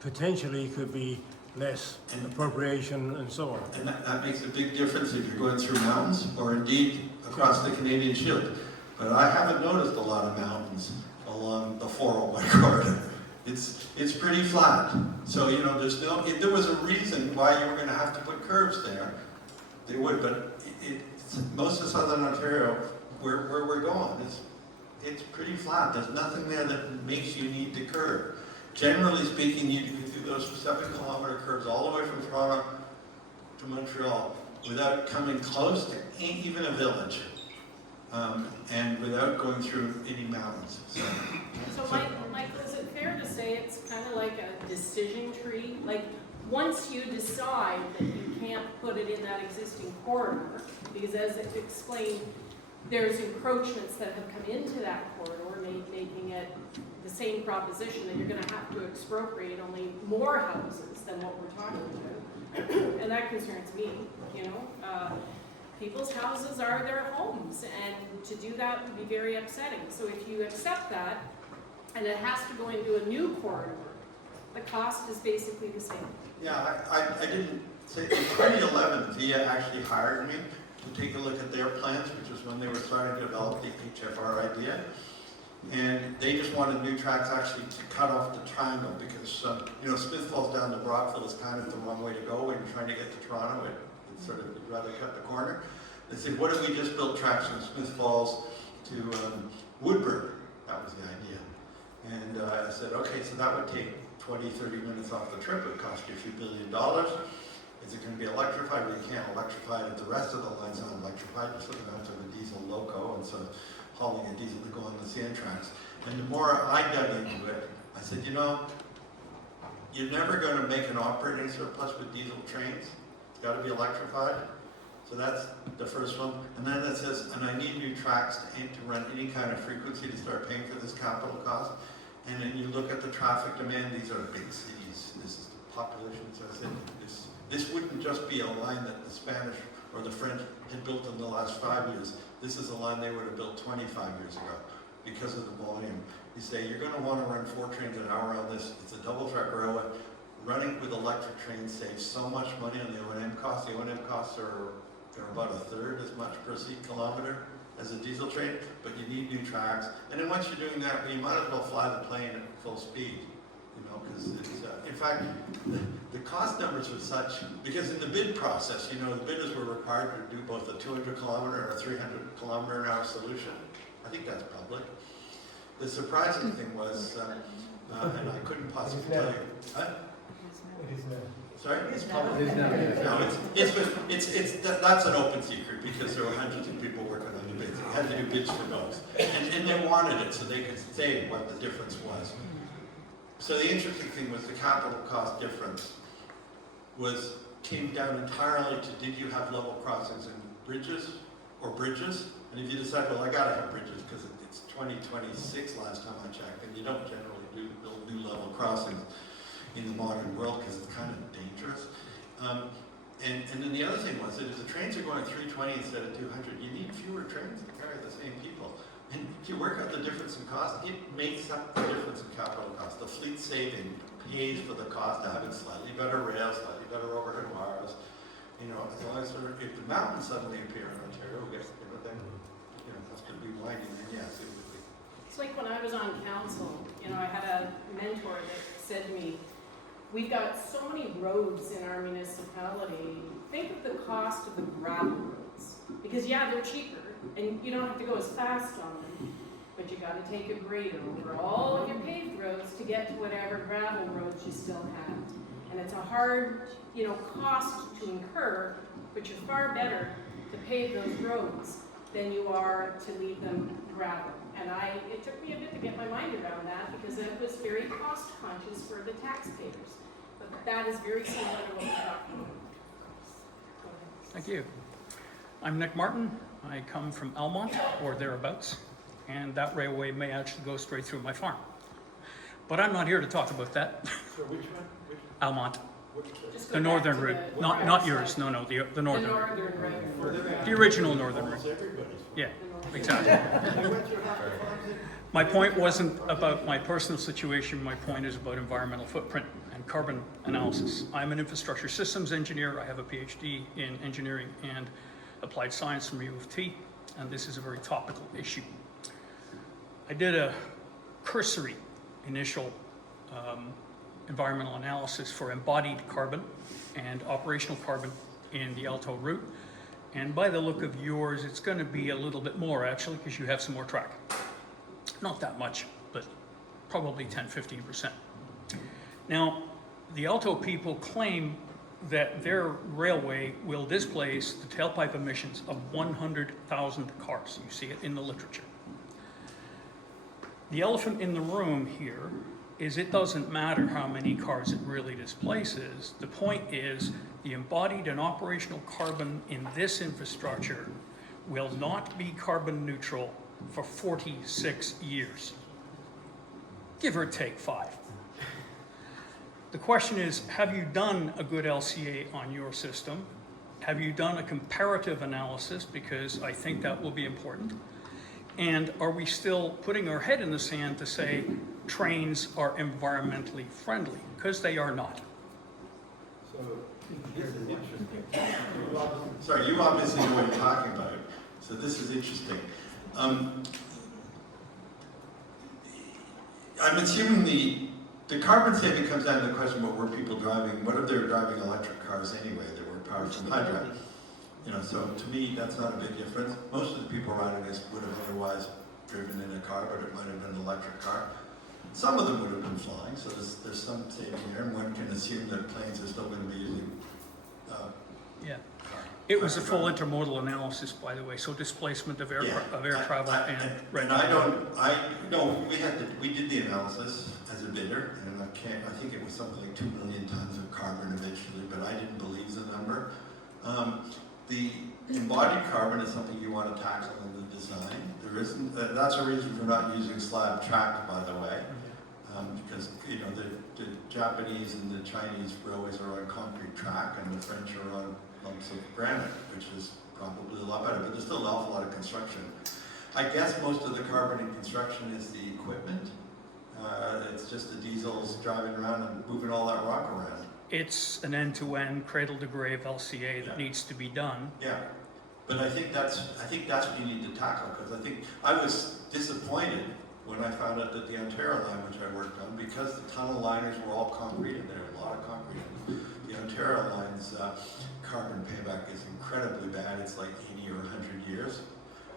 potentially could be less appropriation and so on. And that makes a big difference if you're going through mountains or indeed across the Canadian Shield. But I haven't noticed a lot of mountains along the 401 corridor. It's pretty flat. So, you know, there's no, if there was a reason why you were going to have to put curves there, they would. But most of southern Ontario, where we're going, it's pretty flat. There's nothing there that makes you need to curve. Generally speaking, you can do those 7-kilometer curves all the way from Toronto to Montreal without coming close to even a village, and without going through any mountains. So Michael, is it fair to say it's kind of like a decision tree? Like, once you decide that you can't put it in that existing corridor, because as it explained, there's encroachments that have come into that corridor, making it the same proposition that you're going to have to expropriate only more houses than what we're talking about. And that concerns me, you know. People's houses are their homes, and to do that would be very upsetting. So if you accept that, and it has to go into a new corridor, the cost is basically the same. Yeah, I didn't say, in 2011, VIA actually hired me to take a look at their plans, which was when they were starting to develop the HFR idea. And they just wanted new tracks actually to cut off the triangle because, you know, Smith Falls down to Brockville is kind of the wrong way to go when you're trying to get to Toronto. It's sort of, you'd rather cut the corner. They said, what if we just built tracks from Smith Falls to Woodburn? That was the idea. And I said, okay, so that would take 20, 30 minutes off the trip. It would cost you a few $1 billion. Is it going to be electrified? Well, you can't electrify it if the rest of the lines aren't electrified. You're still going to have to have a diesel loco, and so hauling a diesel to go on the sand tracks. And the more I dug into it, I said, you know, you're never going to make an operating surplus with diesel trains. It's got to be electrified. So that's the first one. And then it says, and I need new tracks to run any kind of frequency to start paying for this capital cost. And then you look at the traffic demand. These are big cities. This is the population. So I said, this wouldn't just be a line that the Spanish or the French had built in the last 5 years. This is a line they would have built 25 years ago because of the volume. You say, you're going to want to run 4 trains an hour on this. It's a double track railway. Running with electric trains saves so much money on the O&M costs. The O&M costs are about 1/3 as much per seat kilometer as a diesel train, but you need new tracks. And then once you're doing that, well, you might as well fly the plane at full speed, you know, because it's, in fact, the cost numbers were such, because in the bid process, you know, the bidders were required to do both a 200-kilometer and a 300-kilometer-an-hour solution. I think that's public. The surprising thing was, and I couldn't possibly tell you. Sorry? It's public. No, that's an open secret because there were hundreds of people working on the bids. They had to do bids for those. And they wanted it so they could say what the difference was. So the interesting thing was the capital cost difference came down entirely to did you have level crossings and bridges or bridges? And if you decide, well, I gotta have bridges because it's 2026 last time I checked, and you don't generally build new level crossings in the modern world because it's kind of dangerous. And then the other thing was that if the trains are going 320 instead of 200, you need fewer trains to carry the same people. And if you work out the difference in cost, it makes up the difference in capital cost. The fleet saving pays for the cost of having slightly better rails, slightly better overhead wires. You know, as long as if the mountains suddenly appear in Ontario, then you know, that's going to be winding. And yes, it would be. It's like when I was on council, you know, I had a mentor that said to me, we've got so many roads in our municipality. Think of the cost of the gravel roads. Because yeah, they're cheaper, and you don't have to go as fast on them, but you got to take a grader over all of your paved roads to get to whatever gravel roads you still have. And it's a hard, you know, cost to incur, but you're far better to pave those roads than you are to leave them gravel. And it took me a bit to get my mind around that because it was very cost conscious for the taxpayers. But that is very similar to what we're talking about. Thank you. I'm Nick Martin. I come from Almont or thereabouts, and that railway may actually go straight through my farm. But I'm not here to talk about that. So which one? Almont. Just go The back northern to route, the not north yours, side. no, the The northern route. northern route. The original northern route. Almost everybody's. Yeah, exactly. I went through half the farms in- My point wasn't about my personal situation, my point is about environmental footprint and carbon analysis. I'm an infrastructure systems engineer, I have a PhD in engineering and applied science from U of T, and this is a very topical issue. I did a cursory initial environmental analysis for embodied carbon and operational carbon in the Alto route, and by the look of yours, it's going to be a little bit more actually, because you have some more track. Not that much, but probably 10-15%. Now, the Alto people claim that their railway will displace the tailpipe emissions of 100,000 cars. You see it in the literature. The elephant in the room here is it doesn't matter how many cars it really displaces. The point is the embodied and operational carbon in this infrastructure will not be carbon neutral for 46 years, give or take 5. The question is, have you done a good LCA on your system? Have you done a comparative analysis? Because I think that will be important. And are we still putting our head in the sand to say trains are environmentally friendly? Because they are not. So, this is interesting. Sorry, you obviously know what you're talking about, so this is interesting. I'm assuming the carbon saving comes down to the question about were people driving, what if they were driving electric cars anyway that were powered from hydro? You know, so to me, that's not a big difference. Most of the people riding this would have otherwise driven in a car, but it might have been an electric car. Some of them would have been flying, so there's some saving there, and one can assume that planes are still going to be using Yeah. It was a full intermodal analysis, by the way, so displacement of air travel and we did the analysis as a bidder, and I think it was something like 2 million tons of carbon eventually, but I didn't believe the number. The embodied carbon is something you want to tackle in the design. There isn't, that's a reason for not using slab track, by the way, because you know the Japanese and the Chinese railways are on concrete track, and the French are on lumps of granite, which is probably a lot better, but there's still an awful lot of construction. I guess most of the carbon in construction is the equipment. It's just the diesels driving around and moving all that rock around. it's an end-to-end, cradle-to-grave LCA that needs to be done. Yeah, but I think that's what you need to tackle, because I think I was disappointed when I found out that the Ontario line, which I worked on, because the tunnel liners were all concrete and there was a lot of concrete in them, the Ontario line's carbon payback is incredibly bad. It's like 80 or 100 years.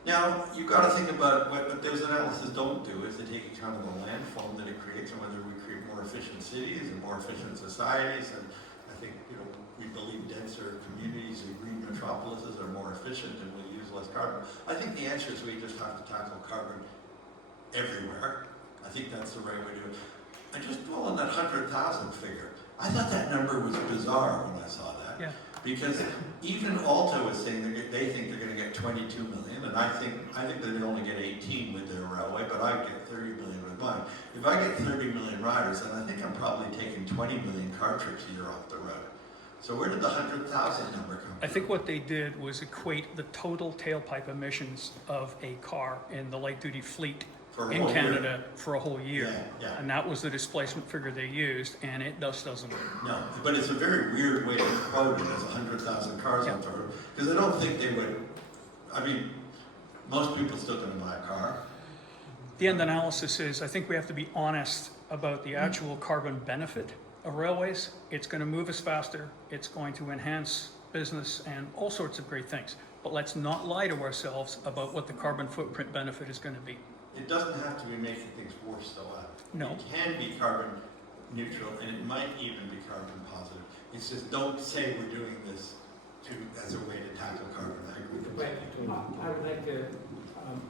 Now, you've got to think about what those analyses don't do is they take account of the landform that it creates and whether we create more efficient cities and more efficient societies. And I think, you know, we believe denser communities and green metropolises are more efficient and will use less carbon. I think the answer is we just have to tackle carbon everywhere. I think that's the right way to do it. I just dwell on that 100,000 figure. I thought that number was bizarre when I saw that. Yeah. Because even Alto is saying they think they're going to get 22 million, and I think they only get 18 with their railway, but I get 30 million with mine. If I get 30 million riders, then I think I'm probably taking 20 million car trips a year off the road. So where did the 100,000 number come from? I think what they did was equate the total tailpipe emissions of a car in the light-duty fleet in Canada for a whole year. Yeah, yeah. And that was the displacement figure they used, and it just doesn't work. No, but it's a very weird way to quote it as 100,000 cars on the road, because I don't think they would, I mean, most people still going to buy a car. The end analysis is, I think we have to be honest about the actual carbon benefit of railways. It's going to move us faster, it's going to enhance business and all sorts of great things. But let's not lie to ourselves about what the carbon footprint benefit is going to be. It doesn't have to be making things worse, though. No. It can be carbon neutral, and it might even be carbon positive. It's just don't say we're doing this as a way to tackle carbon. I agree with you. I would like to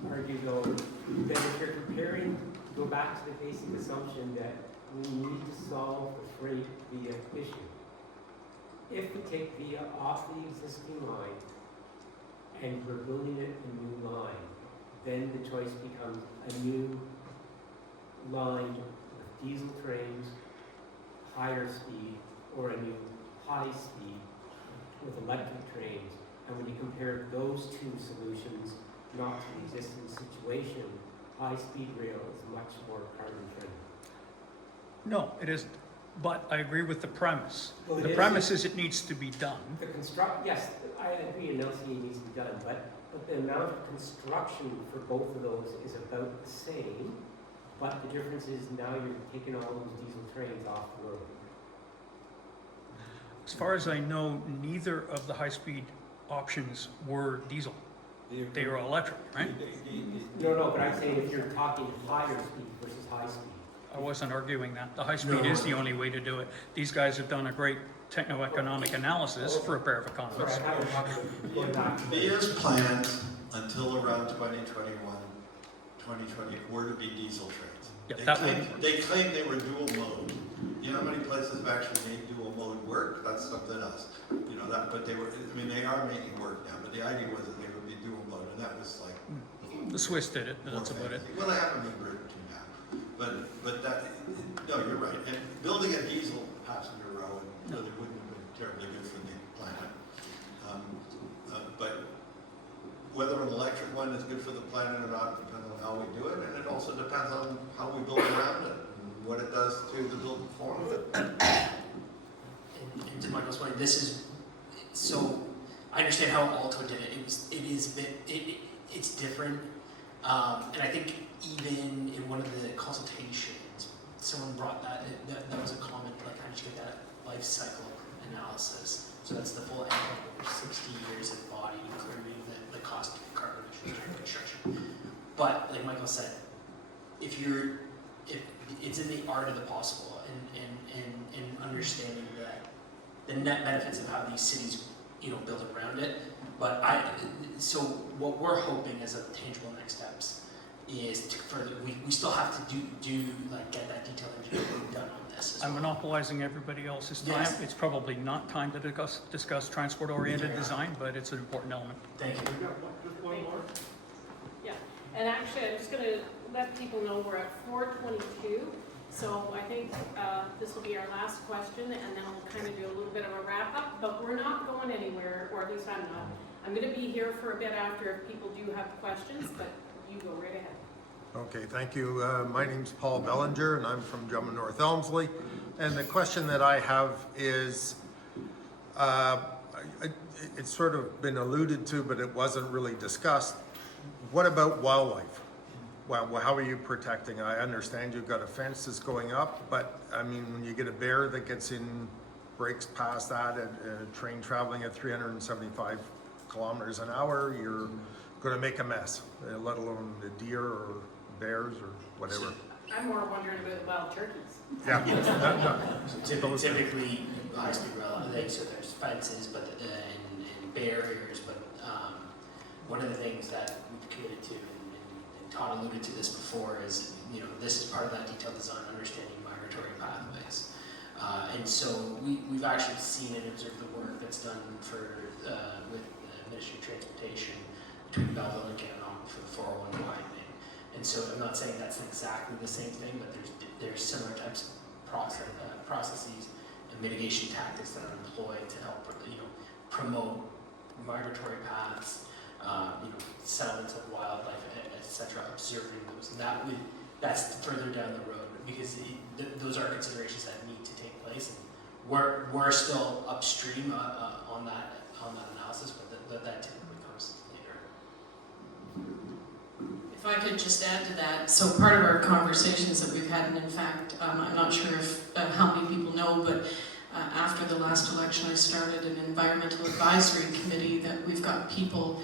argue, though, that if you're comparing, go back to the basic assumption that we need to solve the freight via issue. If we take via off the existing line and we're building it a new line, then the choice becomes a new line with diesel trains, higher speed, or a new high speed with electric trains, and when you compare those two solutions, not to the existing situation, high-speed rail is much more carbon friendly. No, it isn't. But I agree with the premise. Well, it The is. premise is it needs to be done. The yes, I agree, an LCA needs to be done, but the amount of construction for both of those is about the same, but the difference is now you're taking all those diesel trains off the road. As far as I know, neither of the high-speed options were diesel. They were electric, right? No, but I'm saying if you're talking higher speed versus high speed. I wasn't arguing that. The high-speed No. is the only way to do it. These guys have done a great techno-economic analysis for a pair of Sorry, economists. I haven't talked about going back. Via's plans until around 2021, 2020 were to be diesel trains. Yeah, They that claimed- wouldn't work. They claim they were dual mode. You know how many places have actually made dual mode work? That's something else. You know that, but they were. I mean, they are making work now. But the idea was that they would be dual mode, and that was like. The Swiss did it, but that's more about it. fancy. Well, they have them in Britain too now. But that, no, you're right. And building a diesel passenger railroad really wouldn't have been terribly good for the planet. But whether an electric one is good for the planet or not depends on how we do it, and it also depends on how we build around it and what it does to the built form of it. And to Michael's point, this is, so I understand how Alto did it. It's different. And I think even in one of the consultations, someone brought that was a comment, like how did you get that life cycle analysis? So that's the full endpoint over 60 years of body, including the cost of carbon emissions during construction. But like Michael said, if it's in the art of the possible and understanding that the net benefits of how these cities, build around it. But so what we're hoping as a tangible next steps is to further, we still have to get that detailed engineering done on this. I'm monopolizing everybody else's time. Yes. It's probably not time to discuss transport-oriented design, but it's an important element. Thank you. Just one more? Yeah, and actually, I'm just gonna let people know we're at 4:22. So I think this will be our last question, and then we'll kind of do a little bit of a wrap-up, but we're not going anywhere, or at least I'm not. I'm gonna be here for a bit after if people do have questions, but you go right ahead. Okay, thank you. My name's Paul Bellinger, and I'm from Drummond North Elmsley. And the question that I have is, it's sort of been alluded to, but it wasn't really discussed. What about wildlife? Well, how are you protecting? I understand you've got a fence that's going up, but I mean, when you get a bear that gets in, breaks past that, and a train traveling at 375 kilometers an hour, you're going to make a mess, let alone the deer or bears or whatever. I'm more wondering about the wild turkeys. Yeah. So typically, high-speed rail, so there's fences, and barriers. But one of the things that we've committed to, and Todd alluded to this before, is this is part of that detailed design, understanding migratory pathways. And so we've actually seen and observed the work that's done with the Ministry of Transportation between Belleville and Gananoque for the 401 widening. And so I'm not saying that's exactly the same thing, but there's similar types of processes and mitigation tactics that are employed to help promote migratory paths, settlements of wildlife, etc. Observing those, and that's further down the road because those are considerations that need to take place. And we're still upstream on that analysis, but that typically comes later. If I could just add to that, so part of our conversations that we've had, and in fact, I'm not sure if how many people know, but after the last election, I started an environmental advisory committee that we've got people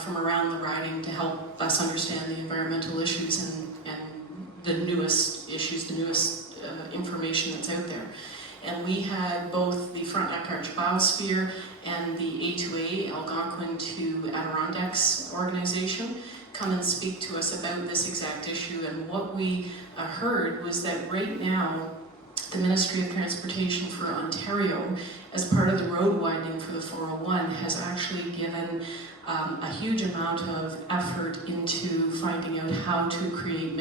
from around the riding to help us understand the environmental issues and the newest issues, the newest information that's out there. And we had both the Frontenac Arch Biosphere and the A2A, Algonquin to Adirondacks organization, come and speak to us about this exact issue. And what we heard was that right now, the Ministry of Transportation for Ontario, as part of the road widening for the 401, has actually given a huge amount of effort into finding out how to create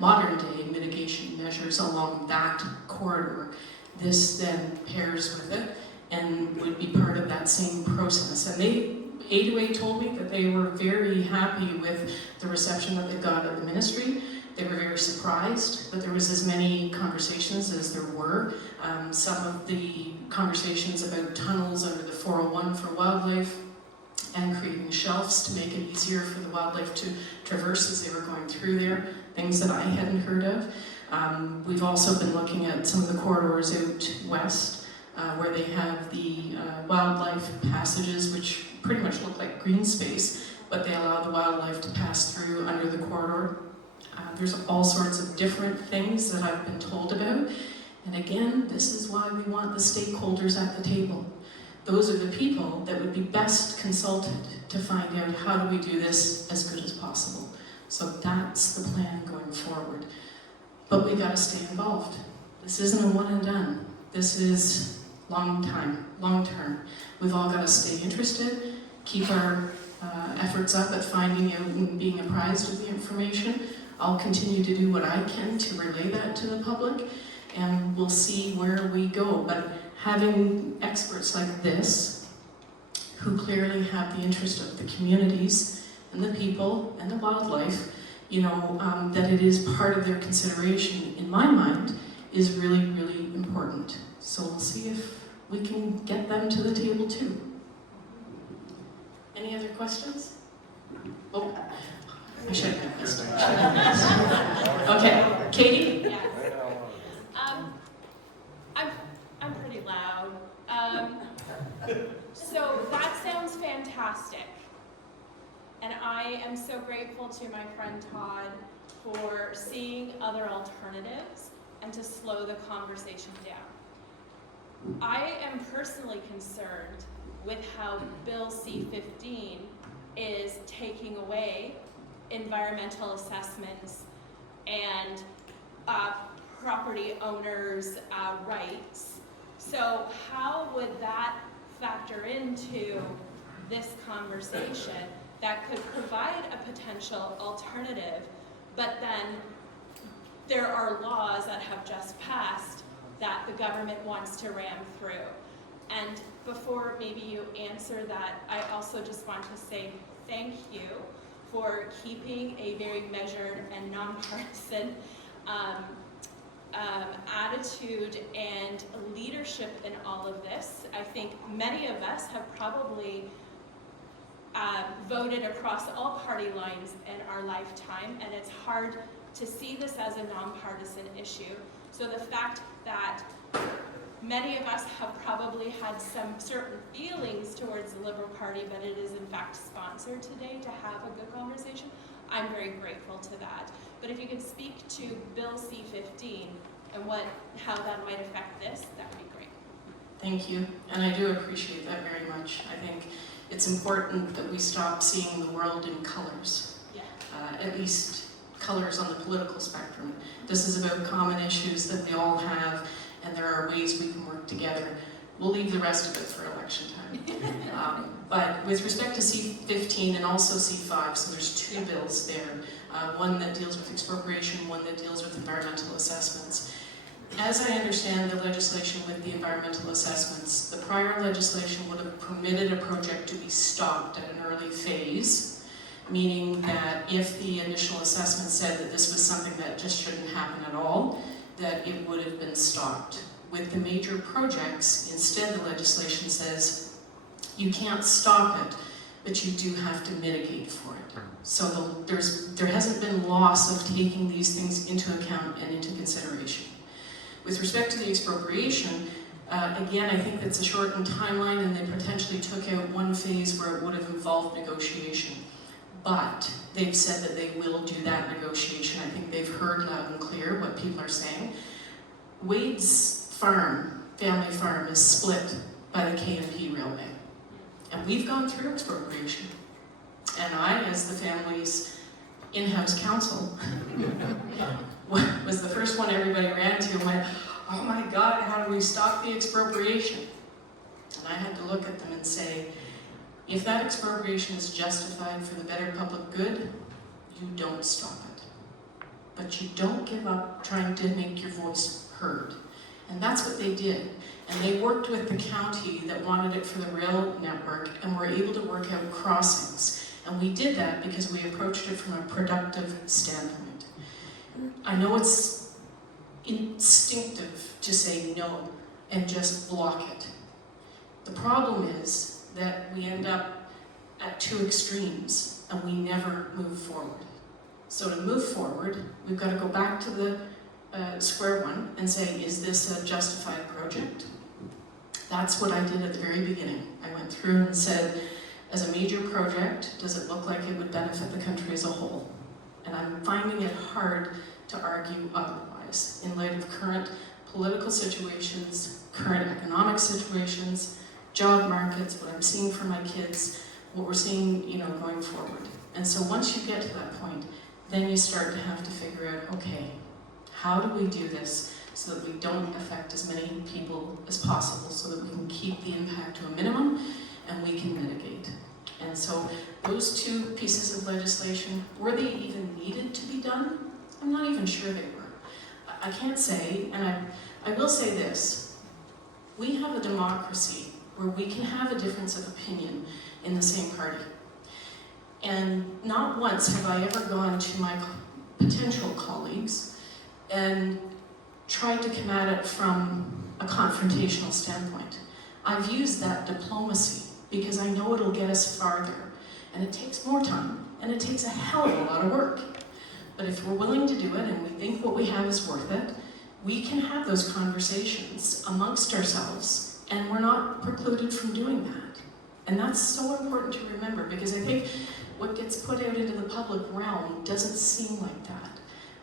modern day mitigation measures along that corridor. this then pairs with it and would be part of that same process. And A2A told me that they were very happy with the reception that they got at the ministry. They were very surprised that there was as many conversations as there were. Some of the conversations about tunnels under the 401 for wildlife and creating shelves to make it easier for the wildlife to traverse as they were going through there, things that I hadn't heard of. We've also been looking at some of the corridors out west where they have the wildlife passages, which pretty much look like green space, but they allow the wildlife to pass through under the corridor. There's all sorts of different things that I've been told about. And again, this is why we want the stakeholders at the table. Those are the people that would be best consulted to find out how do we do this as good as possible. So that's the plan going forward. But we gotta stay involved. This isn't a one and done. This is long term. We've all gotta stay interested, keep our efforts up at finding out and being apprised of the information. I'll continue to do what I can to relay that to the public, and we'll see where we go. But having experts like this, who clearly have the interest of the communities and the people and the wildlife, that it is part of their consideration, in my mind, is really, really important. So we'll see if we can get them to the table too. Any other questions? Oh. I should have missed it. Okay, Katie? Yes. I'm pretty loud. So that sounds fantastic. And I am so grateful to my friend Todd for seeing other alternatives and to slow the conversation down. I am personally concerned with how Bill C-15 is taking away environmental assessments and property owners' rights. So how would that factor into this conversation that could provide a potential alternative, but then there are laws that have just passed that the government wants to ram through? And before maybe you answer that, I also just want to say thank you for keeping a very measured and nonpartisan attitude and leadership in all of this. I think many of us have probably voted across all party lines in our lifetime, and it's hard to see this as a nonpartisan issue. So the fact that many of us have probably had some certain feelings towards the Liberal Party, but it is in fact sponsored today to have a good conversation, I'm very grateful to that. But if you could speak to Bill C-15 and how that might affect this, that would be great. Thank you, and I do appreciate that very much. I think it's important that we stop seeing the world in colors, at least colors on the political spectrum. This is about common issues that we all have, and there are ways we can work together. We'll leave the rest of it for election time. But with respect to C-15 and also C-5, so there's two bills there, one that deals with expropriation, one that deals with environmental assessments. As I understand the legislation with the environmental assessments, the prior legislation would have permitted a project to be stopped at an early phase, meaning that if the initial assessment said that this was something that just shouldn't happen at all, that it would have been stopped. With the major projects, instead the legislation says you can't stop it, but you do have to mitigate for it. So there hasn't been loss of taking these things into account and into consideration. With respect to the expropriation, again, I think that's a shortened timeline, and they potentially took out one phase where it would have involved negotiation. But they've said that they will do that negotiation. I think they've heard loud and clear what people are saying. Wade's farm, family farm, is split by the K&P Railway. And we've gone through expropriation. And I, as the family's in-house counsel, was the first one everybody ran to and went, oh my God, how do we stop the expropriation? And I had to look at them and say, if that expropriation is justified for the better public good, you don't stop it. But you don't give up trying to make your voice heard. And that's what they did. And they worked with the county that wanted it for the rail network and were able to work out crossings. And we did that because we approached it from a productive standpoint. I know it's instinctive to say no and just block it. The problem is that we end up at two extremes and we never move forward. So to move forward, we've got to go back to the square one and say, is this a justified project? That's what I did at the very beginning. I went through and said, as a major project, does it look like it would benefit the country as a whole? And I'm finding it hard to argue otherwise in light of current political situations, current economic situations, job markets, what I'm seeing for my kids, what we're seeing, going forward. And so once you get to that point, then you start to have to figure out, okay, how do we do this so that we don't affect as many people as possible, so that we can keep the impact to a minimum and we can mitigate. And so those two pieces of legislation, were they even needed to be done? I'm not even sure they were. I can't say, and I will say this, we have a democracy where we can have a difference of opinion in the same party. And not once have I ever gone to my potential colleagues and tried to come at it from a confrontational standpoint. I've used that diplomacy because I know it'll get us farther. And it takes more time, and it takes a hell of a lot of work. But if we're willing to do it and we think what we have is worth it, we can have those conversations amongst ourselves, and we're not precluded from doing that. And that's so important to remember, because I think what gets put out into the public realm doesn't seem like that.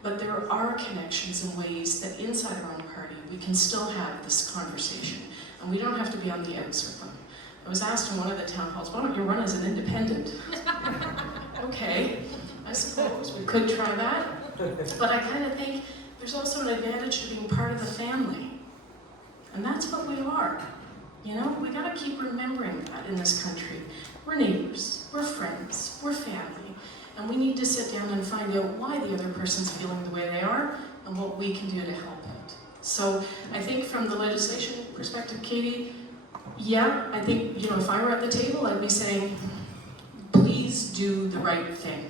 But there are connections and ways that inside our own party we can still have this conversation. And we don't have to be on the outs of them. I was asked in one of the town halls, why don't you run as an independent? Okay, I suppose we could try that. But I kind of think there's also an advantage to being part of the family. And that's what we are. We gotta keep remembering that in this country. We're neighbors, we're friends, we're family. And we need to sit down and find out why the other person's feeling the way they are and what we can do to help out. So I think from the legislation perspective, Katie, yeah, I think, if I were at the table, I'd be saying, please do the right thing,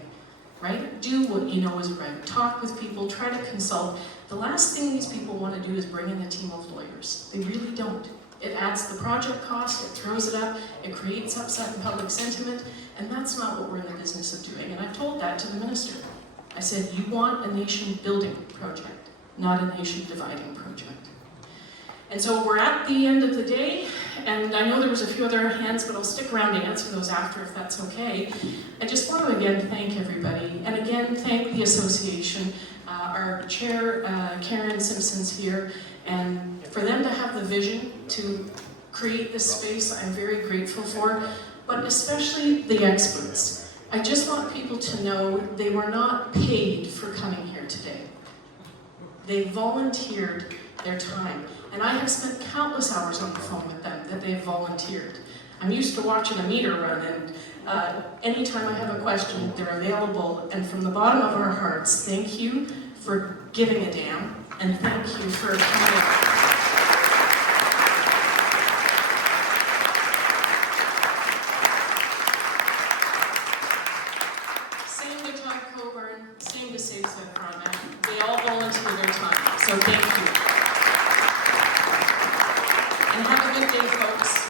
right? Do what you know is right. Talk with people, try to consult. The last thing these people want to do is bring in a team of lawyers. They really don't. It adds the project cost, it throws it up, it creates upset in public sentiment, and that's not what we're in the business of doing. And I've told that to the minister. I said, you want a nation-building project, not a nation-dividing project. And so we're at the end of the day, and I know there was a few other hands, but I'll stick around to answer those after if that's okay. I just want to again thank everybody, and again thank the association, our chair, Karen Simpson's here, and for them to have the vision to create this space, I'm very grateful for, but especially the experts. I just want people to know they were not paid for coming here today. They volunteered their time. And I have spent countless hours on the phone with them that they've volunteered. I'm used to watching a meter run, and anytime I have a question, they're available. And from the bottom of our hearts, thank you for giving a damn, and thank you for coming. Same to Todd Coburn, same to Save South Frontenac. They all volunteer their time, so thank you.